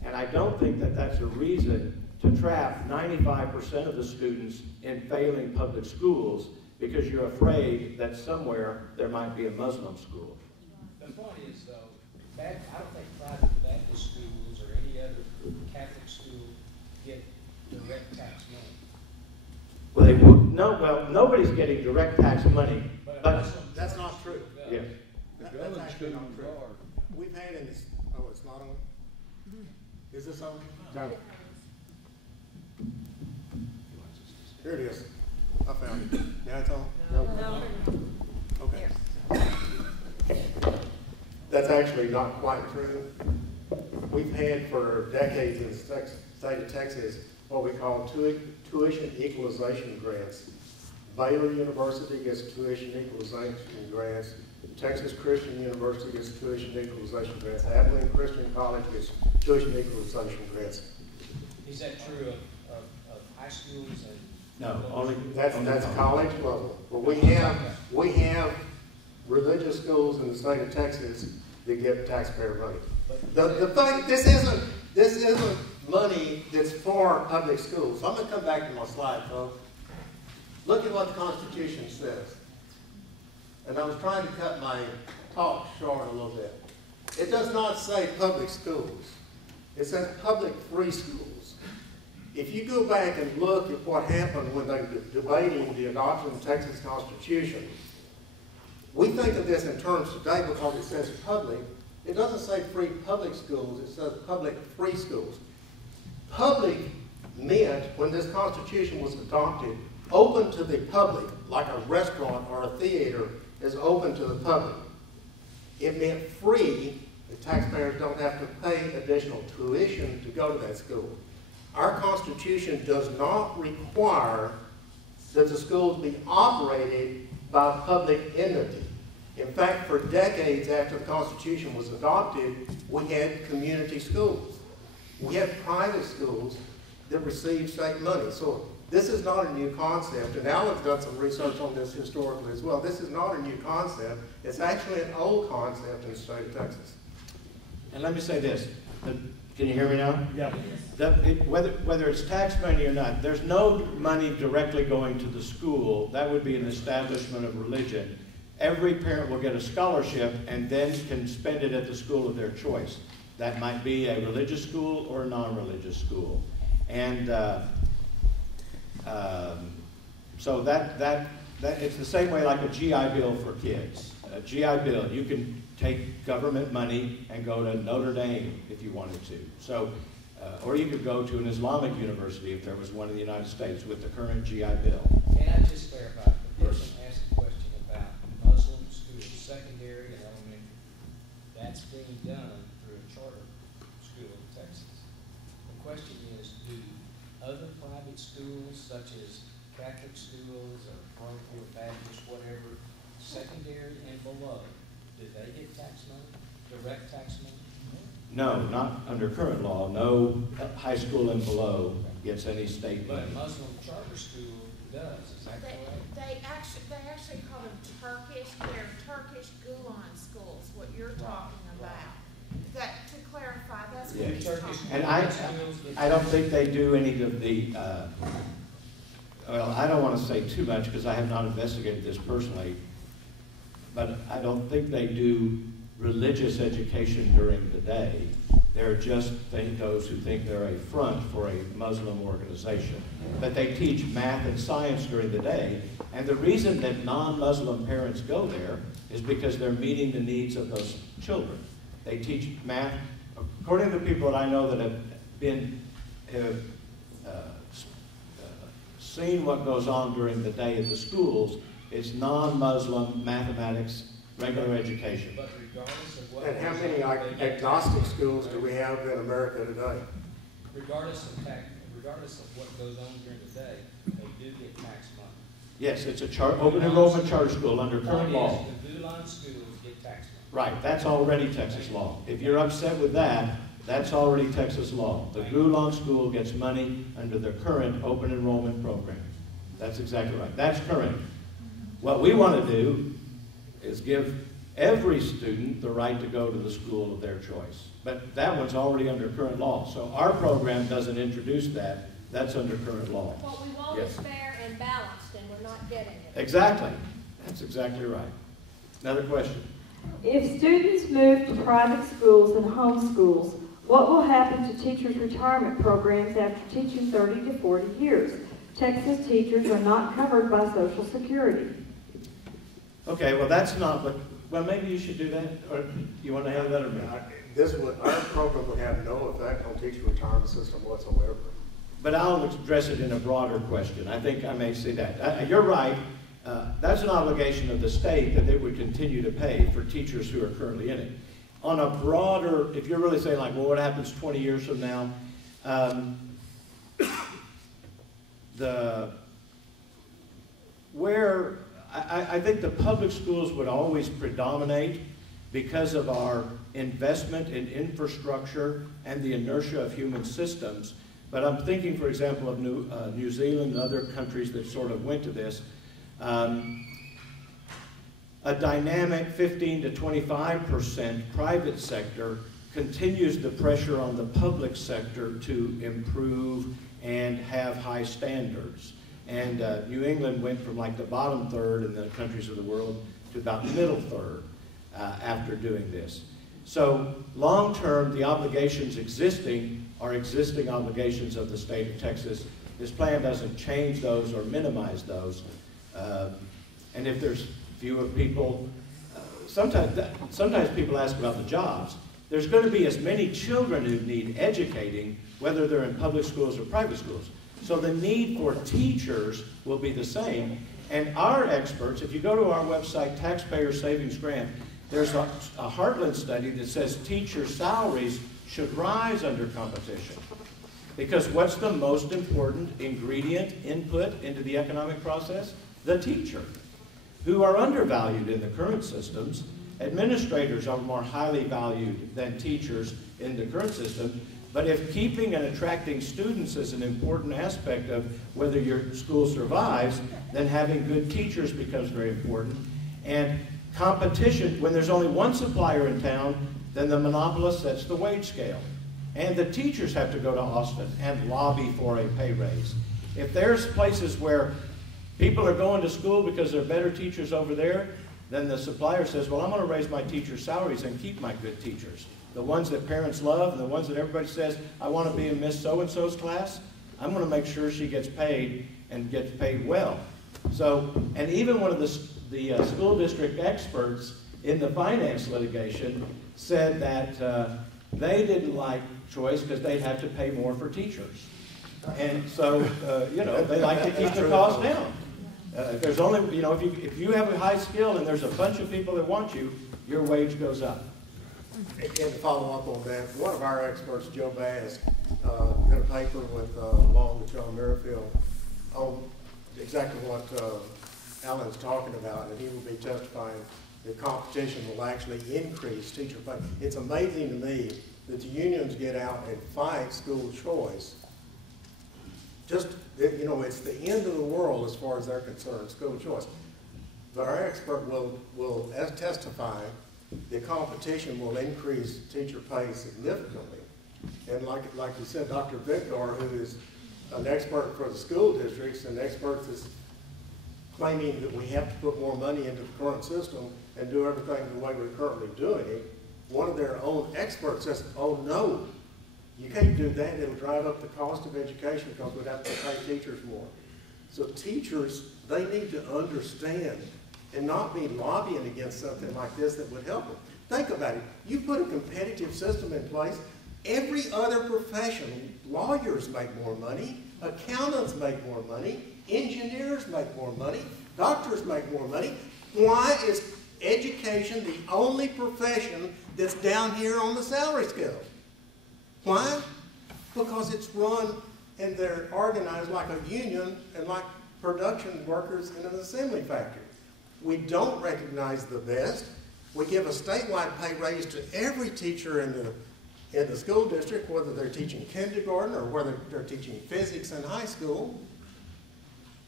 And I don't think that that's a reason to trap 95% of the students in failing public schools because you're afraid that somewhere there might be a Muslim school. The point is, though, I don't think private Baptist schools or any other Catholic school get direct tax money. Well, they would, no, well, nobody's getting direct tax money, but That's not true. yeah. That's actually not true. We've had in this, oh, it's not on? Is this on? No. Here it is. I found it. Now it's on? No. Okay. That's actually not quite true. We've had for decades in the state of Texas what we call tuition equalization grants. Baylor University gets tuition equalization grants. Texas Christian University gets tuition equalization grants. Abilene Christian College gets tuition equalization grants. Is that true of high schools and? No, only That's college level. But we have religious schools in the state of Texas that get taxpayer money. The thing, this isn't money that's for public schools. So I'm going to come back to my slide, folks. Look at what the Constitution says. And I was trying to cut my talk short a little bit. It does not say public schools. It says public free schools. If you go back and look at what happened when they were debating the adoption of the Texas Constitution, we think of this in terms today because it says public. It doesn't say free public schools, it says public free schools. Public meant, when this Constitution was adopted, open to the public, like a restaurant or a theater is open to the public. It meant free. The taxpayers don't have to pay additional tuition to go to that school. Our Constitution does not require that the schools be operated by a public entity. In fact, for decades after the Constitution was adopted, we had community schools. We had private schools that received state money. So this is not a new concept, and Allan's done some research on this historically as well. This is not a new concept. It's actually an old concept in the state of Texas. And let me say this. Can you hear me now? Yeah. Whether it's tax money or not, there's no money directly going to the school. That would be an establishment of religion. Every parent will get a scholarship and then can spend it at the school of their choice. That might be a religious school or a non-religious school. And so that it's the same way like a GI Bill for kids. A GI Bill, you can take government money and go to Notre Dame if you wanted to. So, or you could go to an Islamic university if there was one in the United States with the current GI Bill. Can I just clarify? The person asked a question about Muslim schools, secondary and elementary. That's being done through a charter school in Texas. The question is, do other private schools, such as Catholic schools or parental, Baptist, whatever, secondary and below, do they get tax money, direct tax money? No, not under current law. No high school and below gets any state money. But a Muslim charter school does, is that correct? They actually call them Turkish, they're Turkish Gulen schools, what you're talking about. That, to clarify, that's what Yeah. you're talking And about. I don't think they do any of the, well, I don't want to say too much because I have not investigated this personally, but I don't think they do religious education during the day. They're just those who think they're a front for a Muslim organization. But they teach math and science during the day. And the reason that non-Muslim parents go there is because they're meeting the needs of those children. They teach math. According to the people that I know that have seen what goes on during the day at the schools, it's non-Muslim mathematics, regular education. But regardless of what... And how many agnostic schools do we have in America today? Regardless of what goes on during the day, they do get tax money. Yes, it's a open enrollment charter school under current law. The Gulen schools get tax money. Right, that's already Texas law. If you're upset with that, that's already Texas law. The Gulen school gets money under the current open enrollment program. That's exactly right. That's current. What we want to do is give every student the right to go to the school of their choice. But that one's already under current law. So our program doesn't introduce that. That's under current law. What we want is fair and balanced, and we're not getting it. Exactly. That's exactly right. Another question. If students move to private schools and homeschools, what will happen to teachers' retirement programs after teaching 30 to 40 years? Texas teachers are not covered by Social Security. Okay, well that's not what, well maybe you should do that, or you want to have that or me? Our program would have no effect on teacher retirement system whatsoever. But I'll address it in a broader question. I think I may say that. You're right. That's an obligation of the state that they would continue to pay for teachers who are currently in it. On a broader, if you're really saying like, well, what happens 20 years from now? I think the public schools would always predominate because of our investment in infrastructure and the inertia of human systems. But I'm thinking, for example, of New Zealand and other countries that sort of went to this. A dynamic 15 to 25% private sector continues the pressure on the public sector to improve and have high standards. And New England went from like the bottom third in the countries of the world to about the middle third after doing this. So long term, the obligations existing are existing obligations of the state of Texas. This plan doesn't change those or minimize those. And if there's fewer people, sometimes people ask about the jobs. There's going to be as many children who need educating, whether they're in public schools or private schools. So the need for teachers will be the same. And our experts, if you go to our website, Taxpayer Savings Grant, there's a Heartland study that says teacher salaries should rise under competition. Because what's the most important ingredient, input into the economic process? The teacher, who are undervalued in the current systems. Administrators are more highly valued than teachers in the current system. But if keeping and attracting students is an important aspect of whether your school survives, then having good teachers becomes very important. And competition, when there's only one supplier in town, then the monopolist sets the wage scale. And the teachers have to go to Austin and lobby for a pay raise. If there's places where people are going to school because there are better teachers over there, then the supplier says, well, I'm going to raise my teachers' salaries and keep my good teachers. The ones that parents love and the ones that everybody says, I want to be in Miss So-and-so's class, I'm going to make sure she gets paid and gets paid well. So, and even one of the school district experts in the finance litigation said that they didn't like choice because they'd have to pay more for teachers. And so, you know, they like to keep the cost down. There's only, you know, if you have a high skill and there's a bunch of people that want you, your wage goes up. And to follow up on that, one of our experts, Joe Bass, did a paper along with John Merrifield on exactly what Allan's talking about, and he will be testifying that competition will actually increase teacher pay. It's amazing to me that the unions get out and fight school choice. Just, you know, it's the end of the world as far as they're concerned, school choice. But our expert will testify that competition will increase teacher pay significantly. And like you said, Dr. Victor, who is an expert for the school districts and expert that's claiming that we have to put more money into the current system and do everything the way we're currently doing it, one of their own experts says, oh no, you can't do that, it'll drive up the cost of education because we'd have to pay teachers more. So teachers, they need to understand and not be lobbying against something like this that would help them. Think about it. You put a competitive system in place, every other profession, lawyers make more money, accountants make more money, engineers make more money, doctors make more money. Why is education the only profession that's down here on the salary scale? Why? Because it's run and they're organized like a union and like production workers in an assembly factory. We don't recognize the best. We give a statewide pay raise to every teacher in the school district, whether they're teaching kindergarten or whether they're teaching physics in high school.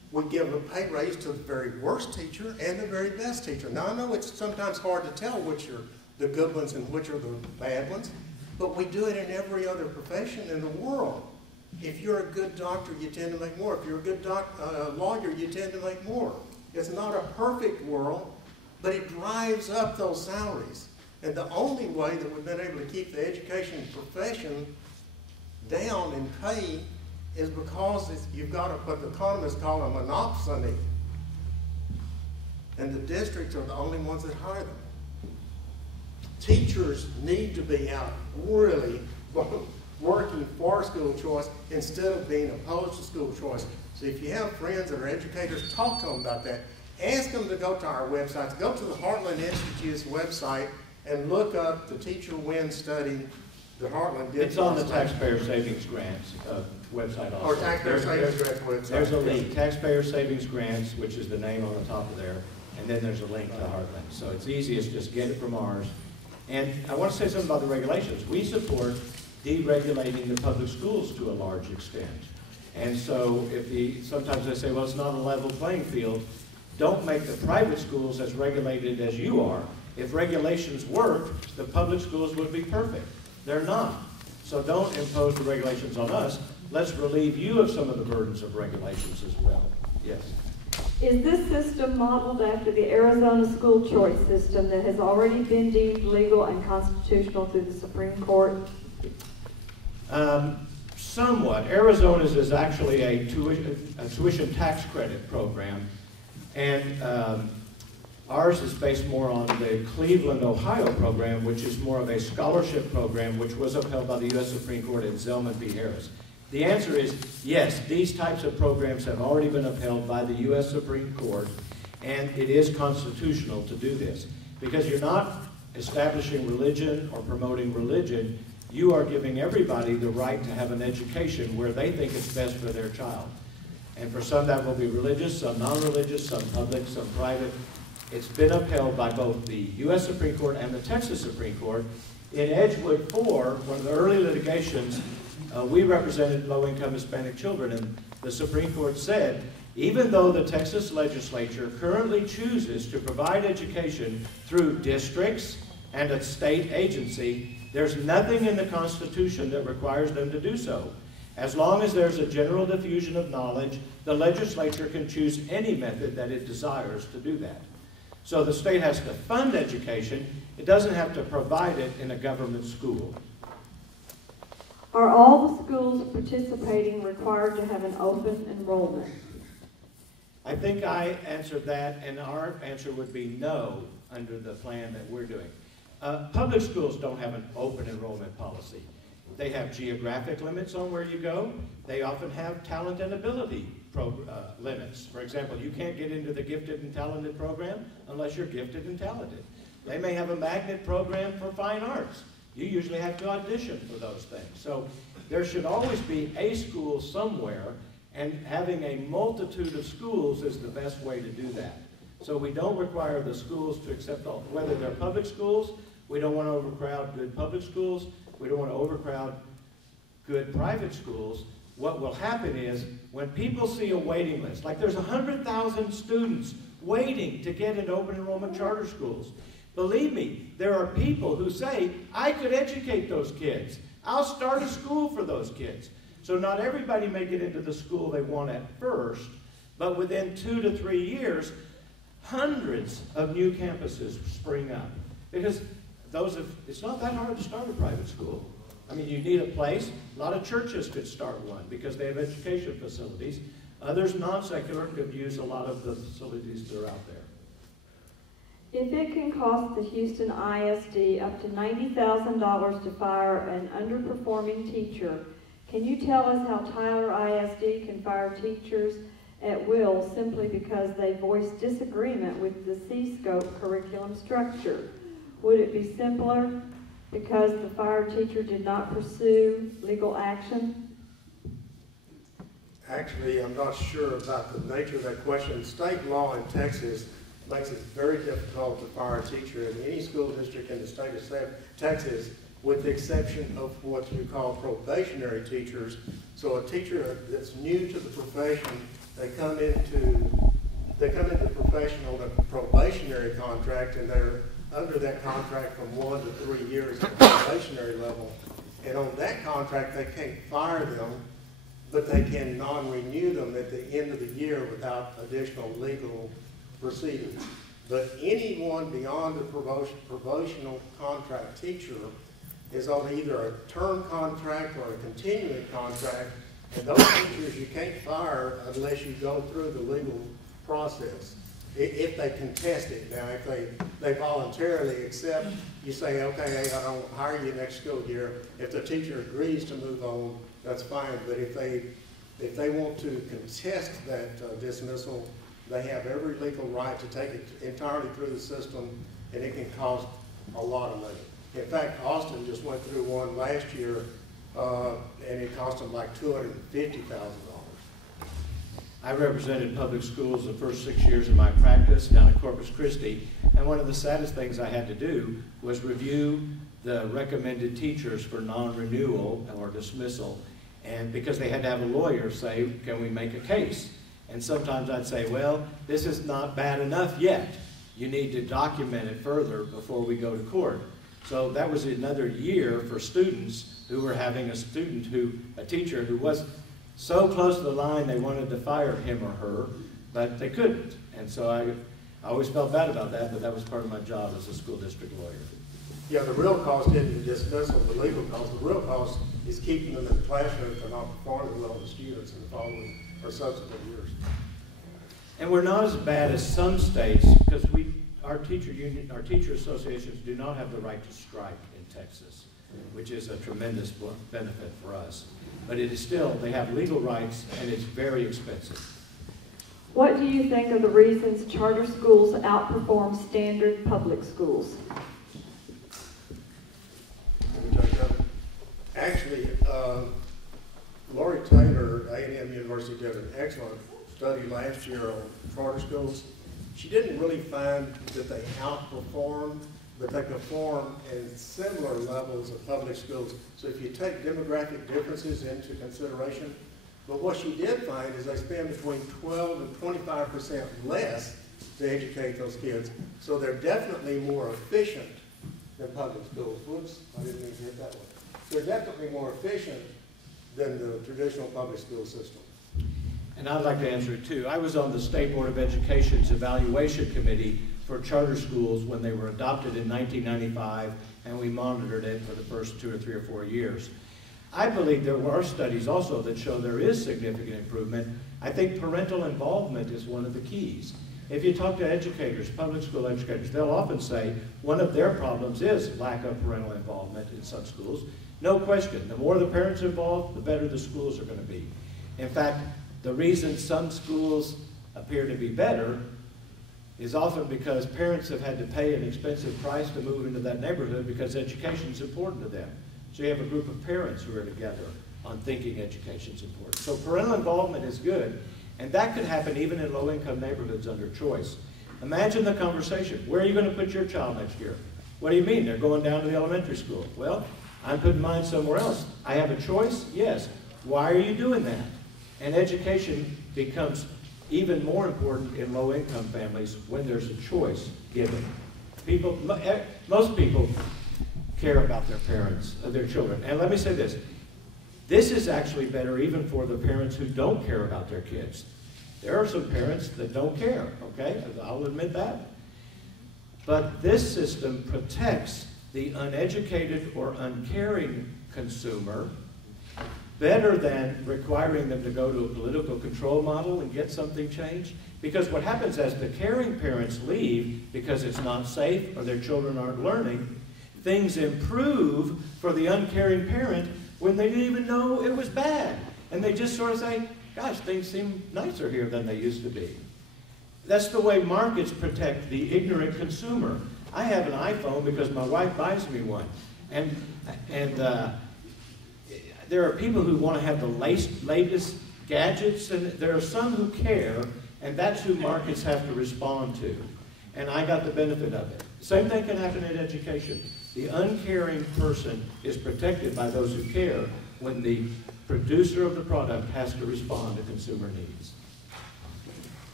we give a pay raise to the very worst teacher and the very best teacher. Now, I know it's sometimes hard to tell which are the good ones and which are the bad ones, but we do it in every other profession in the world. If you're a good doctor, you tend to make more. If you're a good lawyer, you tend to make more. It's not a perfect world, but it drives up those salaries. And the only way that we've been able to keep the education profession down in pay is because you've got what the economists call a monopsony. And the districts are the only ones that hire them. Teachers need to be out really working for school choice instead of being opposed to school choice. So if you have friends that are educators, talk to them about that. Ask them to go to our websites. Go to the Heartland Institute's website and look up the teacher win study that Heartland did. It's on the Taxpayer Savings Grants website also. Or Taxpayer Savings Grants website. There's a link, Taxpayer Savings Grants, which is the name on the top of there, and then there's a link to Heartland. So it's easiest, just get it from ours. And I want to say something about the regulations. We support deregulating the public schools to a large extent. And so sometimes they say, well, it's not a level playing field. Don't make the private schools as regulated as you are. If regulations worked, the public schools would be perfect. They're not. So don't impose the regulations on us. Let's relieve you of some of the burdens of regulations as well. Yes. Is this system modeled after the Arizona school choice system that has already been deemed legal and constitutional through the Supreme Court? Somewhat. Arizona's is actually a tuition tax credit program, and ours is based more on the Cleveland, Ohio program, which is more of a scholarship program, which was upheld by the U.S. Supreme Court in Zelman v. Harris. The answer is yes, these types of programs have already been upheld by the U.S. Supreme Court, and it is constitutional to do this. Because you're not establishing religion or promoting religion, you are giving everybody the right to have an education where they think it's best for their child. And for some that will be religious, some non-religious, some public, some private. It's been upheld by both the U.S. Supreme Court and the Texas Supreme Court. In Edgewood 4, one of the early litigations, we represented low-income Hispanic children, and the Supreme Court said, even though the Texas legislature currently chooses to provide education through districts and a state agency, there's nothing in the Constitution that requires them to do so. As long as there's a general diffusion of knowledge, the legislature can choose any method that it desires to do that. So the state has to fund education. It doesn't have to provide it in a government school. Are all the schools participating required to have an open enrollment? I think I answered that, and our answer would be no under the plan that we're doing. Public schools don't have an open enrollment policy. They have geographic limits on where you go. They often have talent and ability limits. For example, you can't get into the gifted and talented program unless you're gifted and talented. They may have a magnet program for fine arts. You usually have to audition for those things. So there should always be a school somewhere, and having a multitude of schools is the best way to do that. So we don't require the schools to accept all, whether they're public schools. We don't want to overcrowd good public schools. We don't want to overcrowd good private schools. What will happen is when people see a waiting list, like there's 100,000 students waiting to get into open enrollment charter schools. Believe me, there are people who say, I could educate those kids. I'll start a school for those kids. So not everybody may get into the school they want at first, but within 2 to 3 years, hundreds of new campuses spring up. Because it's not that hard to start a private school. I mean, you need a place. A lot of churches could start one because they have education facilities. Others, non-secular, could use a lot of the facilities that are out there. If it can cost the Houston ISD up to $90,000 to fire an underperforming teacher, can you tell us how Tyler ISD can fire teachers at will simply because they voice disagreement with the C-scope curriculum structure? Would it be simpler because the fired teacher did not pursue legal action? Actually, I'm not sure about the nature of that question. State law in Texas makes it very difficult to fire a teacher in any school district in the state of Texas, with the exception of what you call probationary teachers. So a teacher that's new to the profession they come into professional and probationary contract, and they're under that contract from 1 to 3 years at the probationary level. And on that contract, they can't fire them, but they can non-renew them at the end of the year without additional legal proceedings. But anyone beyond the probational contract teacher is on either a term contract or a continuing contract, and those teachers you can't fire unless you go through the legal process. If they contest it. Now, if they voluntarily accept, you say, okay, hey, I don't hire you next school year. If the teacher agrees to move on, that's fine. But if they want to contest that dismissal, they have every legal right to take it entirely through the system, and it can cost a lot of money. In fact, Austin just went through one last year, and it cost them like $250,000. I represented public schools the first 6 years of my practice down at Corpus Christi, and one of the saddest things I had to do was review the recommended teachers for non-renewal or dismissal, and because they had to have a lawyer say, can we make a case? And sometimes I'd say, well, this is not bad enough yet. You need to document it further before we go to court. So that was another year for students who were having a teacher who was so close to the line they wanted to fire him or her, but they couldn't. And so I always felt bad about that, but that was part of my job as a school district lawyer. Yeah, the real cost isn't dismissal, the legal cost. The real cost is keeping them in the classroom if they're not performing well with students in the following or subsequent years. And we're not as bad as some states, because our teacher associations do not have the right to strike in Texas, which is a tremendous benefit for us. But it is still, they have legal rights, and it's very expensive. What do you think are the reasons charter schools outperform standard public schools? Actually, Lori Taylor, A&M University, did an excellent study last year on charter schools. She didn't really find that they outperformed, but they perform in similar levels of public schools. So if you take demographic differences into consideration, but what she did find is they spend between 12 and 25% less to educate those kids. So they're definitely more efficient than public schools. Whoops, I didn't mean to hit that one. They're definitely more efficient than the traditional public school system. And I'd like to answer it too. I was on the State Board of Education's evaluation committee for charter schools when they were adopted in 1995, and we monitored it for the first 2 or 3 or 4 years. I believe there were studies also that show there is significant improvement. I think parental involvement is one of the keys. If you talk to educators, public school educators, they'll often say one of their problems is lack of parental involvement in some schools. No question, the more the parents involved, the better the schools are going to be. In fact, the reason some schools appear to be better is often because parents have had to pay an expensive price to move into that neighborhood because education is important to them. So you have a group of parents who are together on thinking education is important. So parental involvement is good, and that could happen even in low-income neighborhoods under choice. Imagine the conversation. Where are you going to put your child next year? What do you mean? They're going down to the elementary school. Well, I'm putting mine somewhere else. I have a choice? Yes. Why are you doing that? And education becomes even more important in low-income families when there's a choice given. Most people care about their parents, their children. And let me say this. This is actually better even for the parents who don't care about their kids. There are some parents that don't care, okay? I'll admit that. But this system protects the uneducated or uncaring consumer better than requiring them to go to a political control model and get something changed. Because what happens as the caring parents leave because it's not safe or their children aren't learning, things improve for the uncaring parent when they didn't even know it was bad. And they just sort of say, gosh, things seem nicer here than they used to be. That's the way markets protect the ignorant consumer. I have an iPhone because my wife buys me one. And there are people who want to have the latest gadgets, and there are some who care, and that's who markets have to respond to. And I got the benefit of it. Same thing can happen in education. The uncaring person is protected by those who care when the producer of the product has to respond to consumer needs.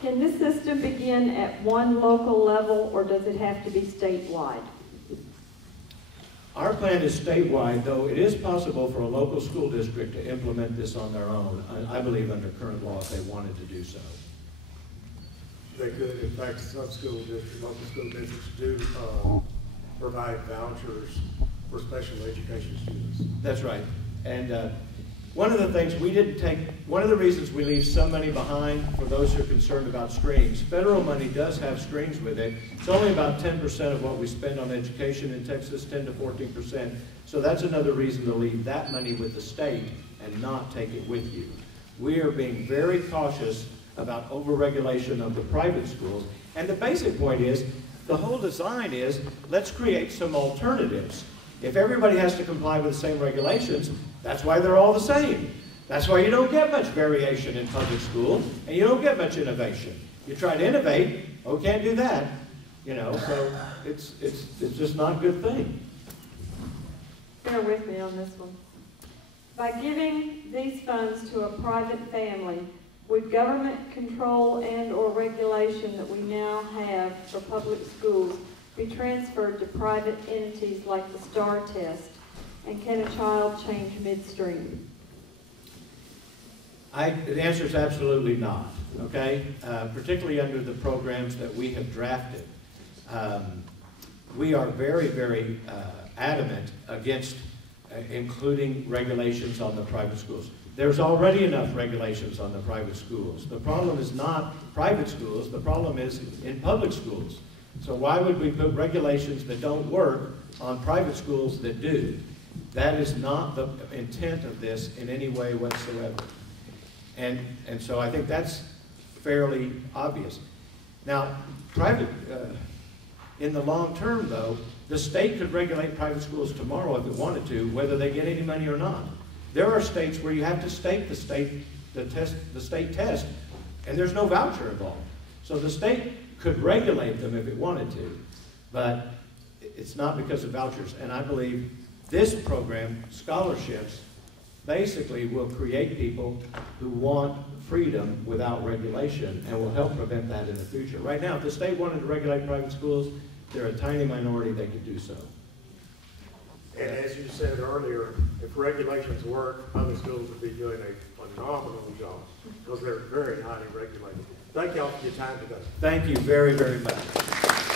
Can this system begin at one local level, or does it have to be statewide? Our plan is statewide, though it is possible for a local school district to implement this on their own, I believe under current law if they wanted to do so. They could, in fact, some school districts, local school districts do provide vouchers for special education students. That's right. And one of the things we didn't take, one of the reasons we leave some money behind for those who are concerned about streams, federal money does have strings with it. It's only about 10% of what we spend on education in Texas, 10 to 14%. So that's another reason to leave that money with the state and not take it with you. We are being very cautious about overregulation of the private schools. And the basic point is, the whole design is, let's create some alternatives. If everybody has to comply with the same regulations, that's why they're all the same. That's why you don't get much variation in public school, and you don't get much innovation. You try to innovate, oh, can't do that, you know, so it's just not a good thing. Bear with me on this one. By giving these funds to a private family, would government control and or regulation that we now have for public schools be transferred to private entities like the STAR test? And can a child change midstream? The answer is absolutely not, okay? Particularly under the programs that we have drafted. We are very, very adamant against including regulations on the private schools. There's already enough regulations on the private schools. The problem is not private schools, the problem is in public schools. So why would we put regulations that don't work on private schools that do? That is not the intent of this in any way whatsoever. And so I think that's fairly obvious. Now, in the long term though, the state could regulate private schools tomorrow if it wanted to, whether they get any money or not. There are states where you have to state the state test, and there's no voucher involved. So the state could regulate them if it wanted to, but it's not because of vouchers. And I believe this program, scholarships, basically will create people who want freedom without regulation and will help prevent that in the future. Right now, if the state wanted to regulate private schools, they're a tiny minority that could do so. And as you said earlier, if regulations work, public schools would be doing a phenomenal job because they're very highly regulated. Thank y'all for your time today. Thank you very, very much.